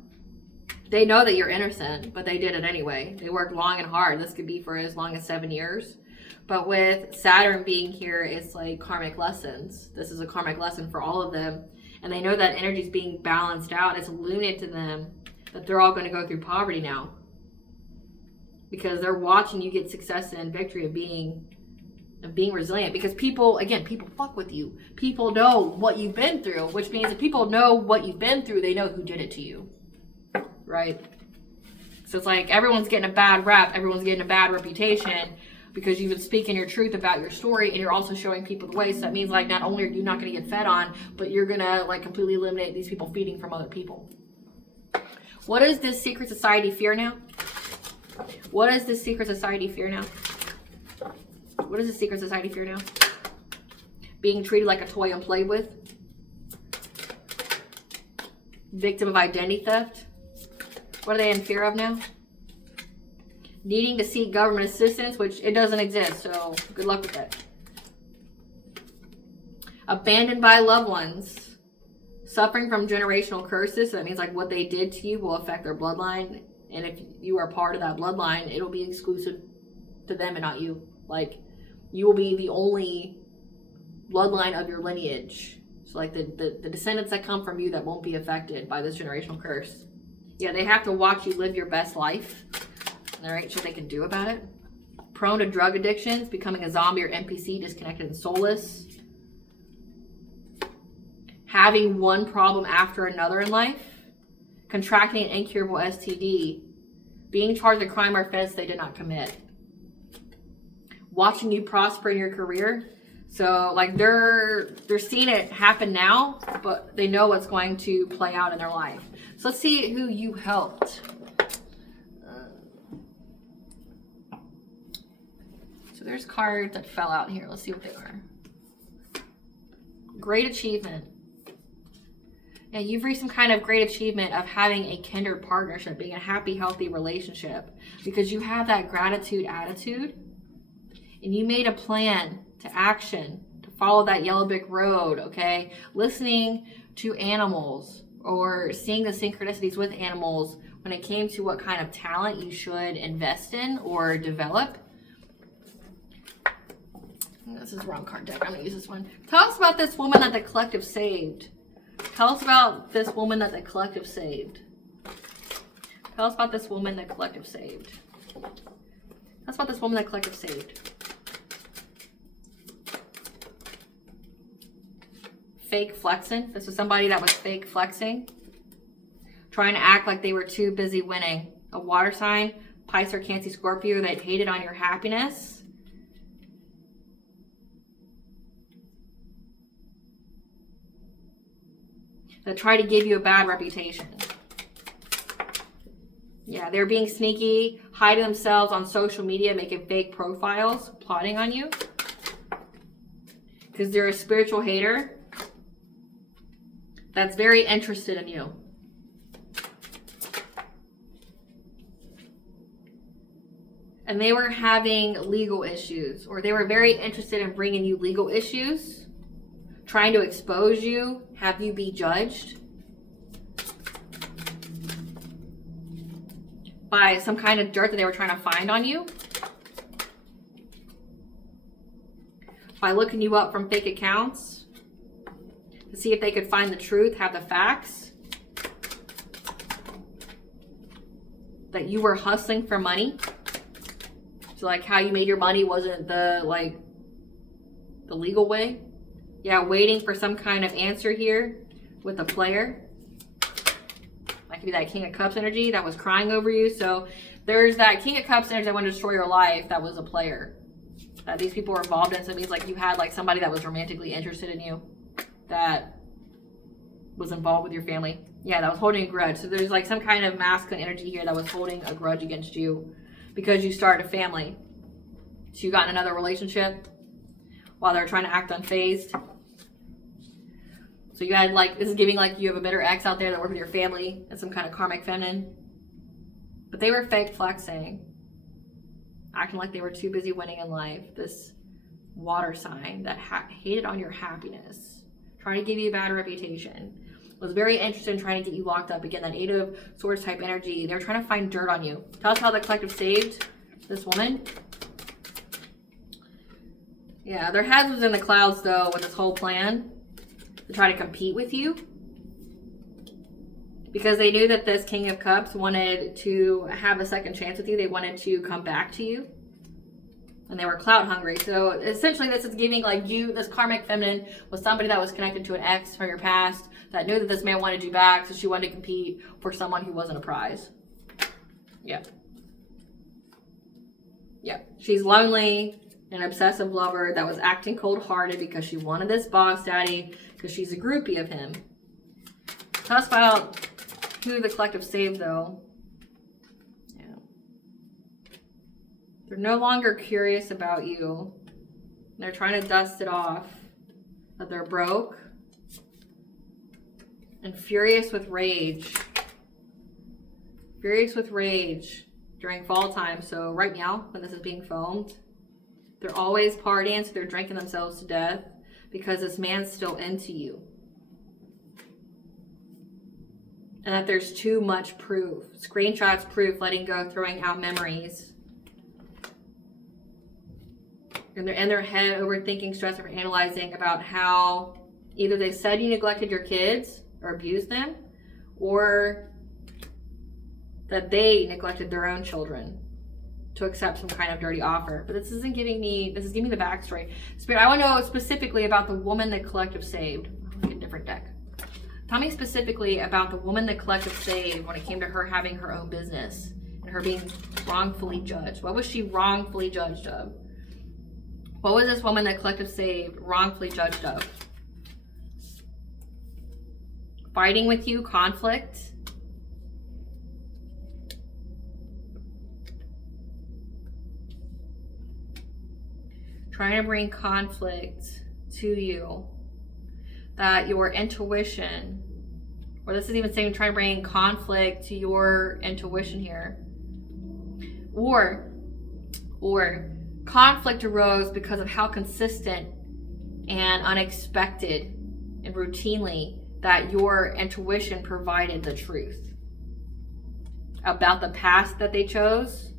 They know that you're innocent, but they did it anyway. They worked long and hard. This could be for as long as 7 years. But with Saturn being here, it's like karmic lessons. This is a karmic lesson for all of them. And they know that energy is being balanced out. It's illuminated to them that they're all going to go through poverty now, because they're watching you get success and victory of being resilient. Because people fuck with you. People know what you've been through, which means if people know what you've been through, they know who did it to you. Right? So it's like everyone's getting a bad rap, everyone's getting a bad reputation, because you've been speaking your truth about your story, and you're also showing people the way. So that means like not only are you not going to get fed on, but you're going to like completely eliminate these people feeding from other people. What does this secret society fear now? What does this secret society fear now? What does this secret society fear now? Being treated like a toy and played with. Victim of identity theft. What are they in fear of now? Needing to seek government assistance, which it doesn't exist, so good luck with that. Abandoned by loved ones. Suffering from generational curses, so that means like what they did to you will affect their bloodline. And if you are part of that bloodline, it'll be exclusive to them and not you. Like, you will be the only bloodline of your lineage. So like the descendants that come from you that won't be affected by this generational curse. Yeah, they have to watch you live your best life. And there ain't shit they can do about it. Prone to drug addictions, becoming a zombie or NPC, disconnected and soulless. Having one problem after another in life. Contracting an incurable STD. Being charged with a crime or offense they did not commit. Watching you prosper in your career. So like they're seeing it happen now, but they know what's going to play out in their life. So let's see who you helped. So there's cards that fell out here. Let's see what they are. Great achievement. And you've reached some kind of great achievement of having a kindred partnership, being a happy, healthy relationship, because you have that gratitude attitude, and you made a plan to action, to follow that yellow brick road, okay? Listening to animals or seeing the synchronicities with animals when it came to what kind of talent you should invest in or develop. This is the wrong card deck. I'm going to use this one. Tell us about this woman that the collective saved. Tell us about this woman that the collective saved. Tell us about this woman that collective saved. Tell us about this woman that collective saved. Fake flexing. This was somebody that was fake flexing. Trying to act like they were too busy winning. A water sign, Pisces or Cancer, Scorpio that hated on your happiness. That try to give you a bad reputation. Yeah, they're being sneaky, hiding themselves on social media, making fake profiles, plotting on you. Because they're a spiritual hater that's very interested in you. And they were having legal issues, or they were very interested in bringing you legal issues, trying to expose you, have you be judged by some kind of dirt that they were trying to find on you, by looking you up from fake accounts to see if they could find the truth, have the facts, that you were hustling for money. So like how you made your money wasn't the legal way. Yeah, waiting for some kind of answer here with a player. That could be that King of Cups energy that was crying over you. So there's that King of Cups energy that wanted to destroy your life that was a player. That these people were involved in. So it means like you had like somebody that was romantically interested in you that was involved with your family. Yeah, that was holding a grudge. So there's like some kind of masculine energy here that was holding a grudge against you because you started a family. So you got in another relationship while they're trying to act unfazed. So you had like, this is giving like you have a bitter ex out there that worked with your family and some kind of karmic feminine. But they were fake flexing. Acting like they were too busy winning in life. This water sign that hated on your happiness. Trying to give you a bad reputation. Was very interested in trying to get you locked up. Again, that 8 of Swords type energy. They were trying to find dirt on you. Tell us how the collective saved this woman. Yeah, their heads was in the clouds though with this whole plan to try to compete with you. Because they knew that this King of Cups wanted to have a second chance with you. They wanted to come back to you. And they were clout hungry. So essentially this is giving like you, this karmic feminine was somebody that was connected to an ex from your past that knew that this man wanted you back. So she wanted to compete for someone who wasn't a prize. Yep. Yep. She's lonely, an obsessive lover that was acting cold-hearted because she wanted this boss daddy because she's a groupie of him. Tell us about who the collective saved though. Yeah. They're no longer curious about you. They're trying to dust it off. That they're broke and furious with rage. Furious with rage during fall time. So right now, when this is being filmed, they're always partying, so they're drinking themselves to death because this man's still into you. And that there's too much proof. Screenshots, proof, letting go, throwing out memories. And they're in their head overthinking, stressing, or analyzing about how either they said you neglected your kids or abused them, or that they neglected their own children to accept some kind of dirty offer. But this isn't giving me, this is giving me the backstory. Spirit, I want to know specifically about the woman the collective saved. I'll get a different deck. Tell me specifically about the woman the collective saved when it came to her having her own business and her being wrongfully judged. What was she wrongfully judged of? What was this woman that collective saved wrongfully judged of? Fighting with you, conflict. Trying to bring conflict to you. That your intuition, or this is even saying trying to bring conflict to your intuition here. Or conflict arose because of how consistent and unexpected and routinely that your intuition provided the truth about the path that they chose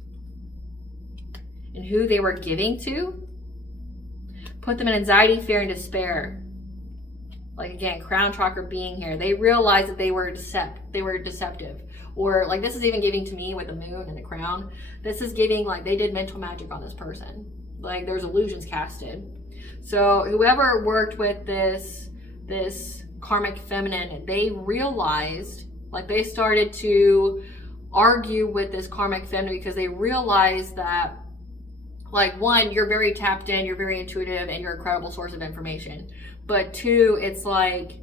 and who they were giving to. Put them in anxiety, fear, and despair. Like again, crown chakra being here. They realized that they were deceptive. Or like this is even giving to me with the moon and the crown. This is giving like they did mental magic on this person. Like there's illusions casted. So whoever worked with this karmic feminine, they realized, like they started to argue with this karmic feminine because they realize that, like, one, you're very tapped in, you're very intuitive, and you're a credible source of information. But two, it's like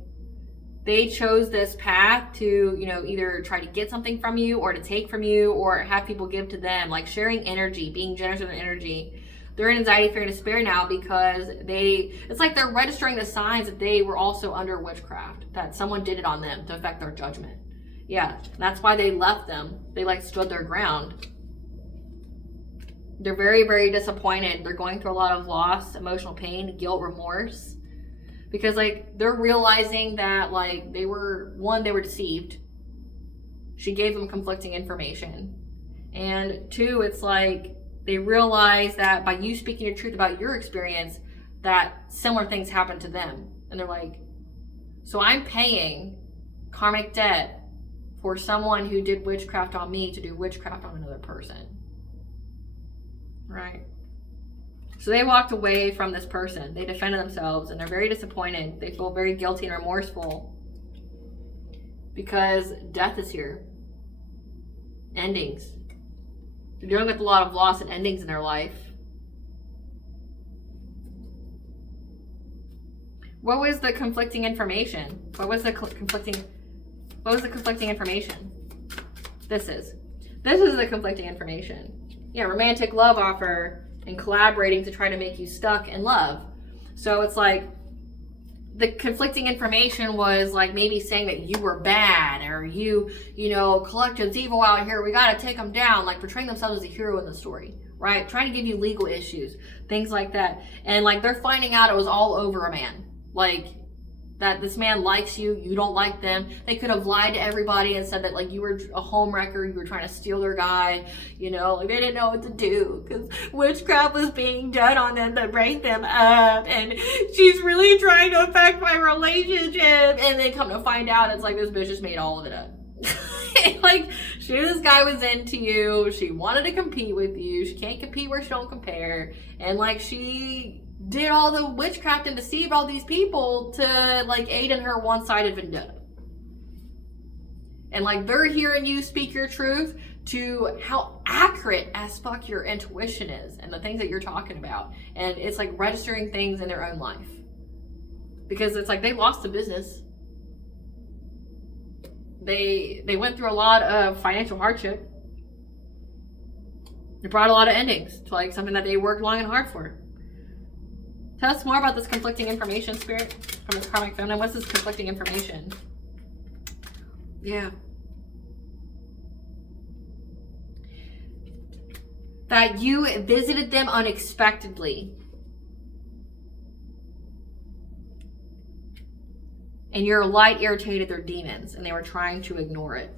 they chose this path to, you know, either try to get something from you or to take from you or have people give to them, like sharing energy, being generous with their energy. They're in anxiety, fear, and despair now because it's like they're registering the signs that they were also under witchcraft, that someone did it on them to affect their judgment. Yeah, that's why they left them. They like stood their ground. They're very, very disappointed. They're going through a lot of loss, emotional pain, guilt, remorse. Because like they're realizing that like they were deceived. She gave them conflicting information. And two, it's like they realize that by you speaking the truth about your experience, that similar things happen to them. And they're like, so I'm paying karmic debt for someone who did witchcraft on me to do witchcraft on another person. Right? So they walked away from this person. They defended themselves and they're very disappointed. They feel very guilty and remorseful because death is here. Endings. They're dealing with a lot of loss and endings in their life. What was the conflicting information? What was the conflicting information? This is the conflicting information. Yeah, romantic love offer and collaborating to try to make you stuck in love. So it's like the conflicting information was like maybe saying that you were bad or you know, collective's evil out here, we got to take them down, like portraying themselves as a hero in the story, right? Trying to give you legal issues, things like that. And like they're finding out it was all over a man. Like that this man likes you, you don't like them. They could have lied to everybody and said that like you were a home wrecker, you were trying to steal their guy, you know, like they didn't know what to do because witchcraft was being done on them to break them up and she's really trying to affect my relationship. And then come to find out it's like this bitch just made all of it up. Like she knew this guy was into you, she wanted to compete with you, she can't compete where she don't compare, and like she did all the witchcraft and deceived all these people to like aid in her one-sided vendetta. And like they're hearing you speak your truth to how accurate as fuck your intuition is and the things that you're talking about. And it's like registering things in their own life. Because it's like they lost the business. They went through a lot of financial hardship. It brought a lot of endings to like something that they worked long and hard for. Tell us more about this conflicting information, Spirit, from the karmic feminine. What's this conflicting information? Yeah. That you visited them unexpectedly. And your light irritated their demons, and they were trying to ignore it.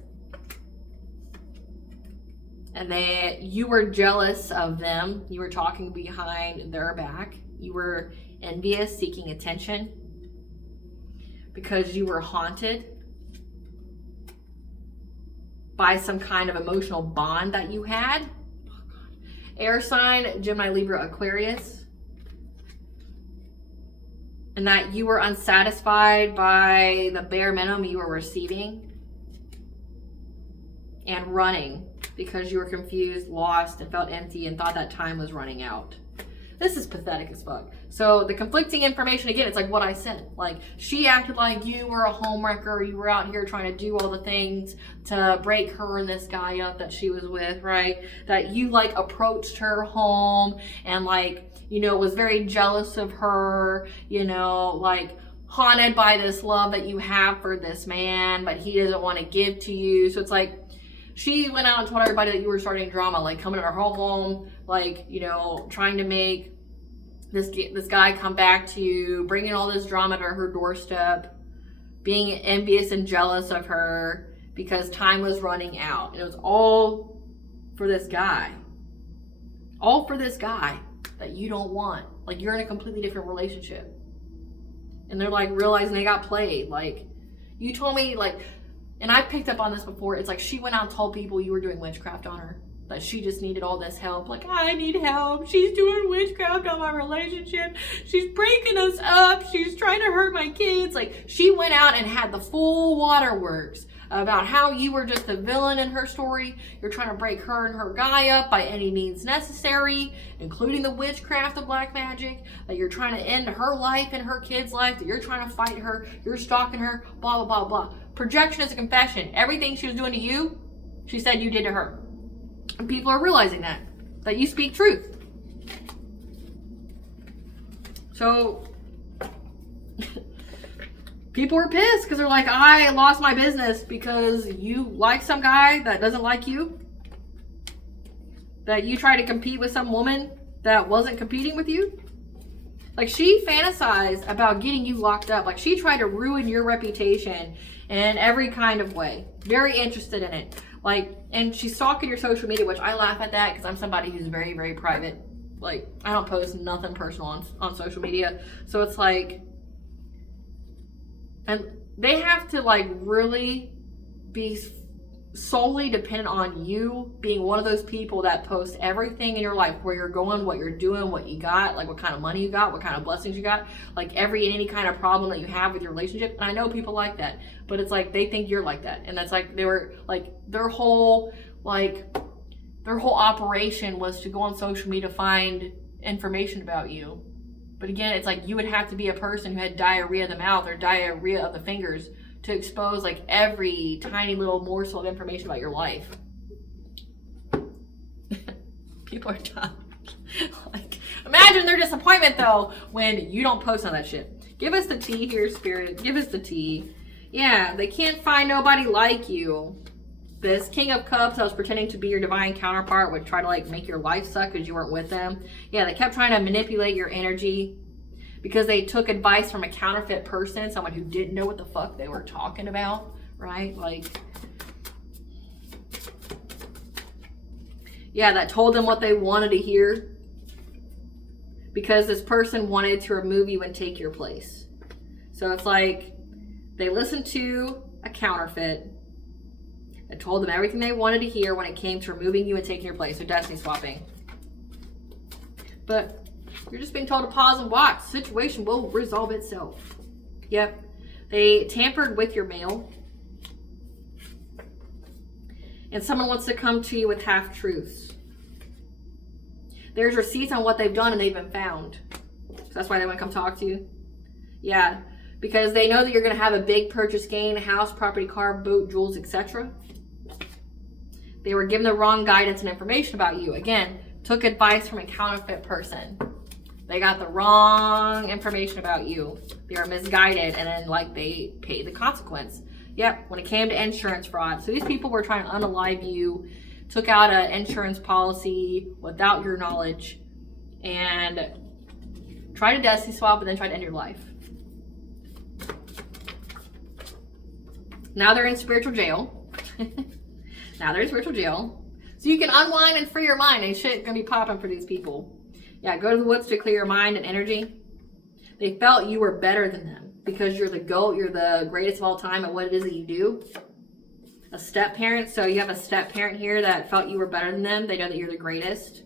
And you were jealous of them. You were talking behind their back. You were envious, seeking attention because you were haunted by some kind of emotional bond that you had. Oh God. Air sign, Gemini, Libra, Aquarius. And that you were unsatisfied by the bare minimum you were receiving and running because you were confused, lost, and felt empty and thought that time was running out. This is pathetic as fuck. So the conflicting information, again, it's like what I said. Like, she acted like you were a homewrecker. You were out here trying to do all the things to break her and this guy up that she was with, right? That you, like, approached her home and, like, you know, was very jealous of her, you know, like, haunted by this love that you have for this man, but he doesn't want to give to you. So it's like, she went out and told everybody that you were starting drama, like coming to her home, like, you know, trying to make this guy come back to you, bringing all this drama to her doorstep, being envious and jealous of her because time was running out. And it was all for this guy. All for this guy that you don't want. Like, you're in a completely different relationship. And they're like realizing they got played. Like, you told me, like, and I picked up on this before. It's like she went out and told people you were doing witchcraft on her. That she just needed all this help. Like, I need help. She's doing witchcraft on my relationship. She's breaking us up. She's trying to hurt my kids. Like, she went out and had the full waterworks about how you were just the villain in her story. You're trying to break her and her guy up by any means necessary, including the witchcraft of black magic, that you're trying to end her life and her kid's life, that you're trying to fight her, you're stalking her, blah, blah, blah, blah. Projection is a confession. Everything she was doing to you, she said you did to her. And people are realizing that you speak truth. So people are pissed because they're like, I lost my business because you like some guy that doesn't like you. That you try to compete with some woman that wasn't competing with you. Like, she fantasized about getting you locked up. Like, she tried to ruin your reputation in every kind of way. Very interested in it. Like, and she's stalking your social media, which I laugh at that because I'm somebody who's very, very private. Like, I don't post nothing personal on social media. So it's like, and they have to like really be solely dependent on you being one of those people that post everything in your life, where you're going, what you're doing, what you got, like what kind of money you got, what kind of blessings you got, like any kind of problem that you have with your relationship. And I know people like that, but it's like they think you're like that. And that's like, they were like, their whole operation was to go on social media to find information about you. But again, it's like you would have to be a person who had diarrhea of the mouth or diarrhea of the fingers to expose like every tiny little morsel of information about your life. People are dumb. Like, imagine their disappointment though when you don't post on that shit. Give us the tea here, Spirit. Give us the tea. Yeah, they can't find nobody like you. This King of Cups that was pretending to be your divine counterpart would try to like make your life suck because you weren't with them. Yeah, they kept trying to manipulate your energy because they took advice from a counterfeit person, someone who didn't know what the fuck they were talking about, right? Like, yeah, that told them what they wanted to hear because this person wanted to remove you and take your place. So it's like they listened to a counterfeit. I told them everything they wanted to hear when it came to removing you and taking your place, or destiny swapping. But you're just being told to pause and watch. The situation will resolve itself. Yep. They tampered with your mail. And someone wants to come to you with half-truths. There's receipts on what they've done and they've been found. So that's why they want to come talk to you. Yeah. Because they know that you're going to have a big purchase gain, a house, property, car, boat, jewels, etc. They were given the wrong guidance and information about you. Again, took advice from a counterfeit person. They got the wrong information about you. They were misguided, and then like they paid the consequence. Yep, when it came to insurance fraud. So these people were trying to unalive you, took out an insurance policy without your knowledge, and tried to destiny swap and then tried to end your life. Now they're in spiritual jail. Now they're in spiritual jail. So you can unwind and free your mind, and shit gonna be popping for these people. Yeah, go to the woods to clear your mind and energy. They felt you were better than them because you're the GOAT, you're the greatest of all time at what it is that you do. A step parent, so you have a step parent here that felt you were better than them. They know that you're the greatest.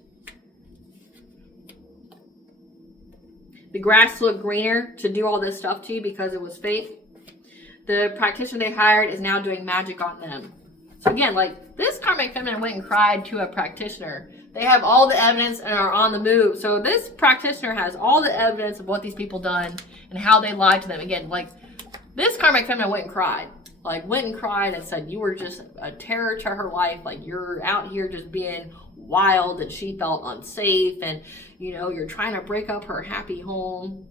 The grass looked greener to do all this stuff to you because it was fake. The practitioner they hired is now doing magic on them. So again, like, this karmic feminine went and cried to a practitioner. They have all the evidence and are on the move. So this practitioner has all the evidence of what these people done and how they lied to them. Again, like, this karmic feminine went and cried. Like, went and cried and said you were just a terror to her life. Like, you're out here just being wild, and she felt unsafe, and, you know, you're trying to break up her happy home.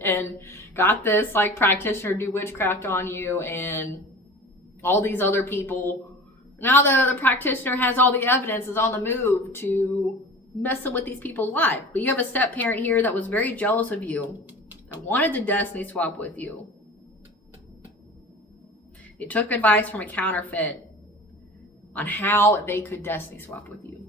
And got this, like, practitioner do witchcraft on you and all these other people. Now the practitioner has all the evidence, is on the move to messing with these people's lives. But you have a step parent here that was very jealous of you, that wanted to destiny swap with you. They took advice from a counterfeit on how they could destiny swap with you.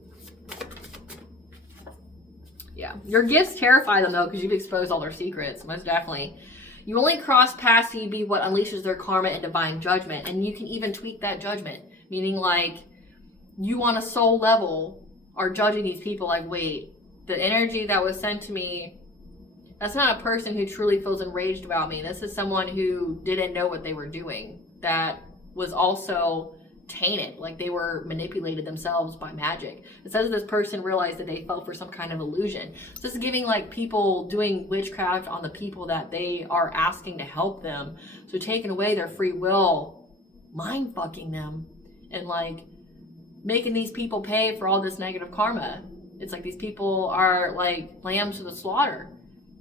Yeah, your gifts terrify them though, because you've exposed all their secrets, most definitely. You only cross paths so you be what unleashes their karma and divine judgment, and you can even tweak that judgment. Meaning, like, you on a soul level are judging these people like, wait, the energy that was sent to me, that's not a person who truly feels enraged about me. This is someone who didn't know what they were doing, that was also tainted, like they were manipulated themselves by magic. It says this person realized that they fell for some kind of illusion. So this is giving like people doing witchcraft on the people that they are asking to help them. So taking away their free will, mind fucking them, and like making these people pay for all this negative karma. It's like these people are like lambs to the slaughter.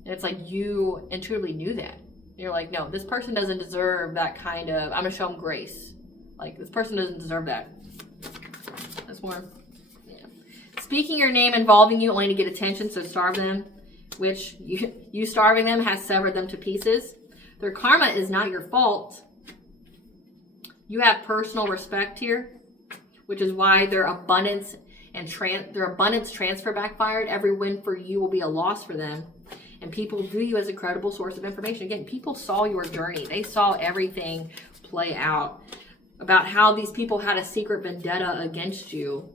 And it's like you intuitively knew that. You're like, no, this person doesn't deserve that kind of, I'm gonna show them grace. Like, this person doesn't deserve that. That's more. Yeah. Speaking your name involving you only to get attention, so starve them, which you starving them has severed them to pieces. Their karma is not your fault. You have personal respect here, which is why their abundance and transfer backfired. Every win for you will be a loss for them. And people view you as a credible source of information. Again, people saw your journey. They saw everything play out about how these people had a secret vendetta against you.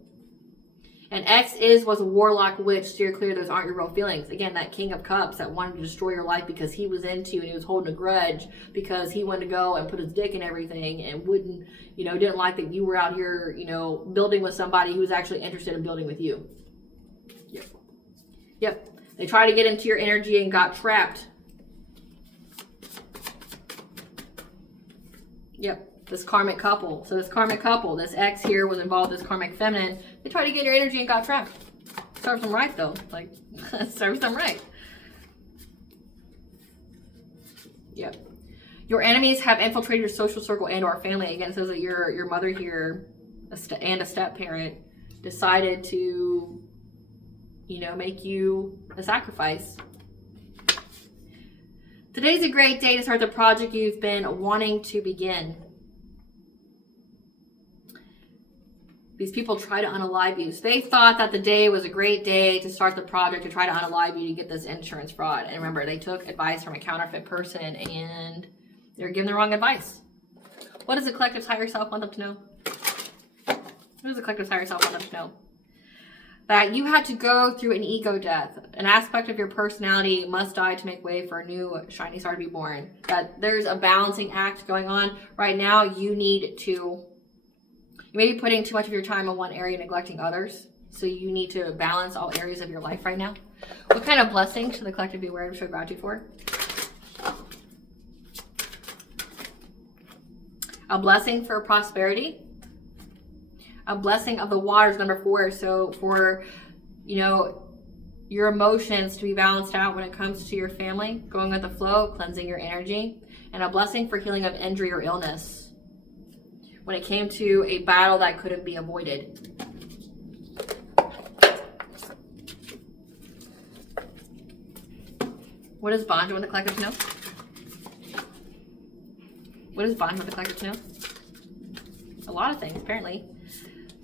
And X was a warlock witch. Steer clear, those aren't your real feelings. Again, that King of Cups that wanted to destroy your life because he was into you and he was holding a grudge because he wanted to go and put his dick in everything and wouldn't, didn't like that you were out here, building with somebody who was actually interested in building with you. Yep. They tried to get into your energy and got trapped. Yep. This karmic couple. So this karmic couple, this X here was involved with this karmic feminine. They tried to get your energy and got trapped. Serves them right though. Like, serves them right. Yep. Your enemies have infiltrated your social circle and or family. Again, it says that your mother here and a step parent decided to make you a sacrifice. Today's a great day to start the project you've been wanting to begin. These people try to unalive you. So they thought that the day was a great day to start the project to try to unalive you to get this insurance fraud. And remember, they took advice from a counterfeit person and they're giving the wrong advice. What does the collective's higher self want them to know? What does the collective's higher self want them to know? That you had to go through an ego death. An aspect of your personality must die to make way for a new shiny star to be born. That there's a balancing act going on. Right now, you may be putting too much of your time in one area, neglecting others. So you need to balance all areas of your life right now. What kind of blessing should the collective be aware of, show gratitude for? A blessing for prosperity. A blessing of the waters, number 4. So for, your emotions to be balanced out when it comes to your family, going with the flow, cleansing your energy, and a blessing for healing of injury or illness when it came to a battle that couldn't be avoided. What does bond with the collective know? What does bond with the collective know? A lot of things, apparently.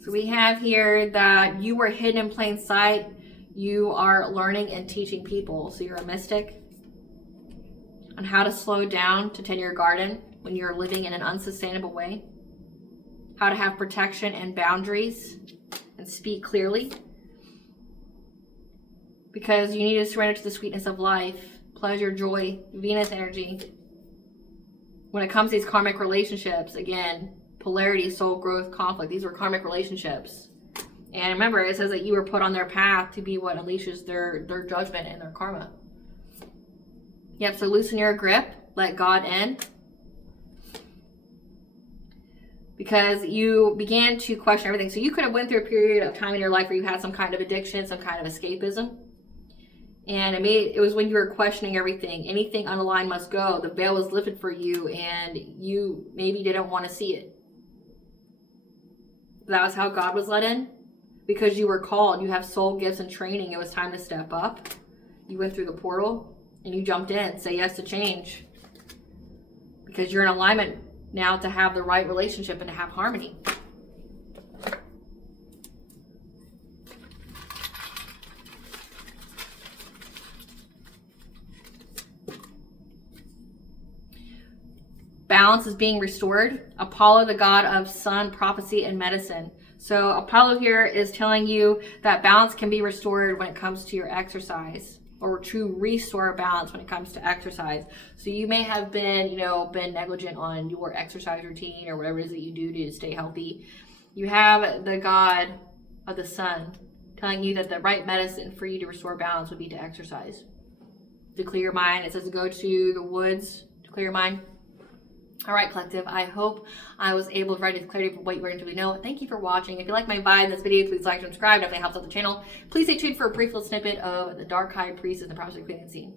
So we have here that you were hidden in plain sight. You are learning and teaching people. So you're a mystic on how to slow down to tend your garden when you're living in an unsustainable way. How to have protection and boundaries and speak clearly. Because you need to surrender to the sweetness of life, pleasure, joy, Venus energy. When it comes to these karmic relationships, again, polarity, soul growth, conflict. These were karmic relationships. And remember, it says that you were put on their path to be what unleashes their judgment and their karma. Yep, so loosen your grip. Let God in. Because you began to question everything. So you could have went through a period of time in your life where you had some kind of addiction, some kind of escapism. And it was when you were questioning everything. Anything unaligned must go. The veil was lifted for you and you maybe didn't want to see it. That was how God was let in. Because you were called. You have soul gifts and training. It was time to step up. You went through the portal and you jumped in. Say yes to change. Because you're in alignment now to have the right relationship and to have harmony. Balance is being restored. Apollo, the god of sun, prophecy, and medicine. So Apollo here is telling you that balance can be restored when it comes to your exercise, or to restore balance when it comes to exercise. So you may have been, you know, been negligent on your exercise routine or whatever it is that you do to stay healthy. You have the god of the sun telling you that the right medicine for you to restore balance would be to exercise, to clear your mind. It says to go to the woods to clear your mind. All right, collective, I hope I was able to provide you clarity for what you were to know. Thank you for watching. If you like my vibe in this video, please like and subscribe. Definitely helps out the channel. Please stay tuned for a brief little snippet of the Dark High Priestess and the Prophecy Queen scene.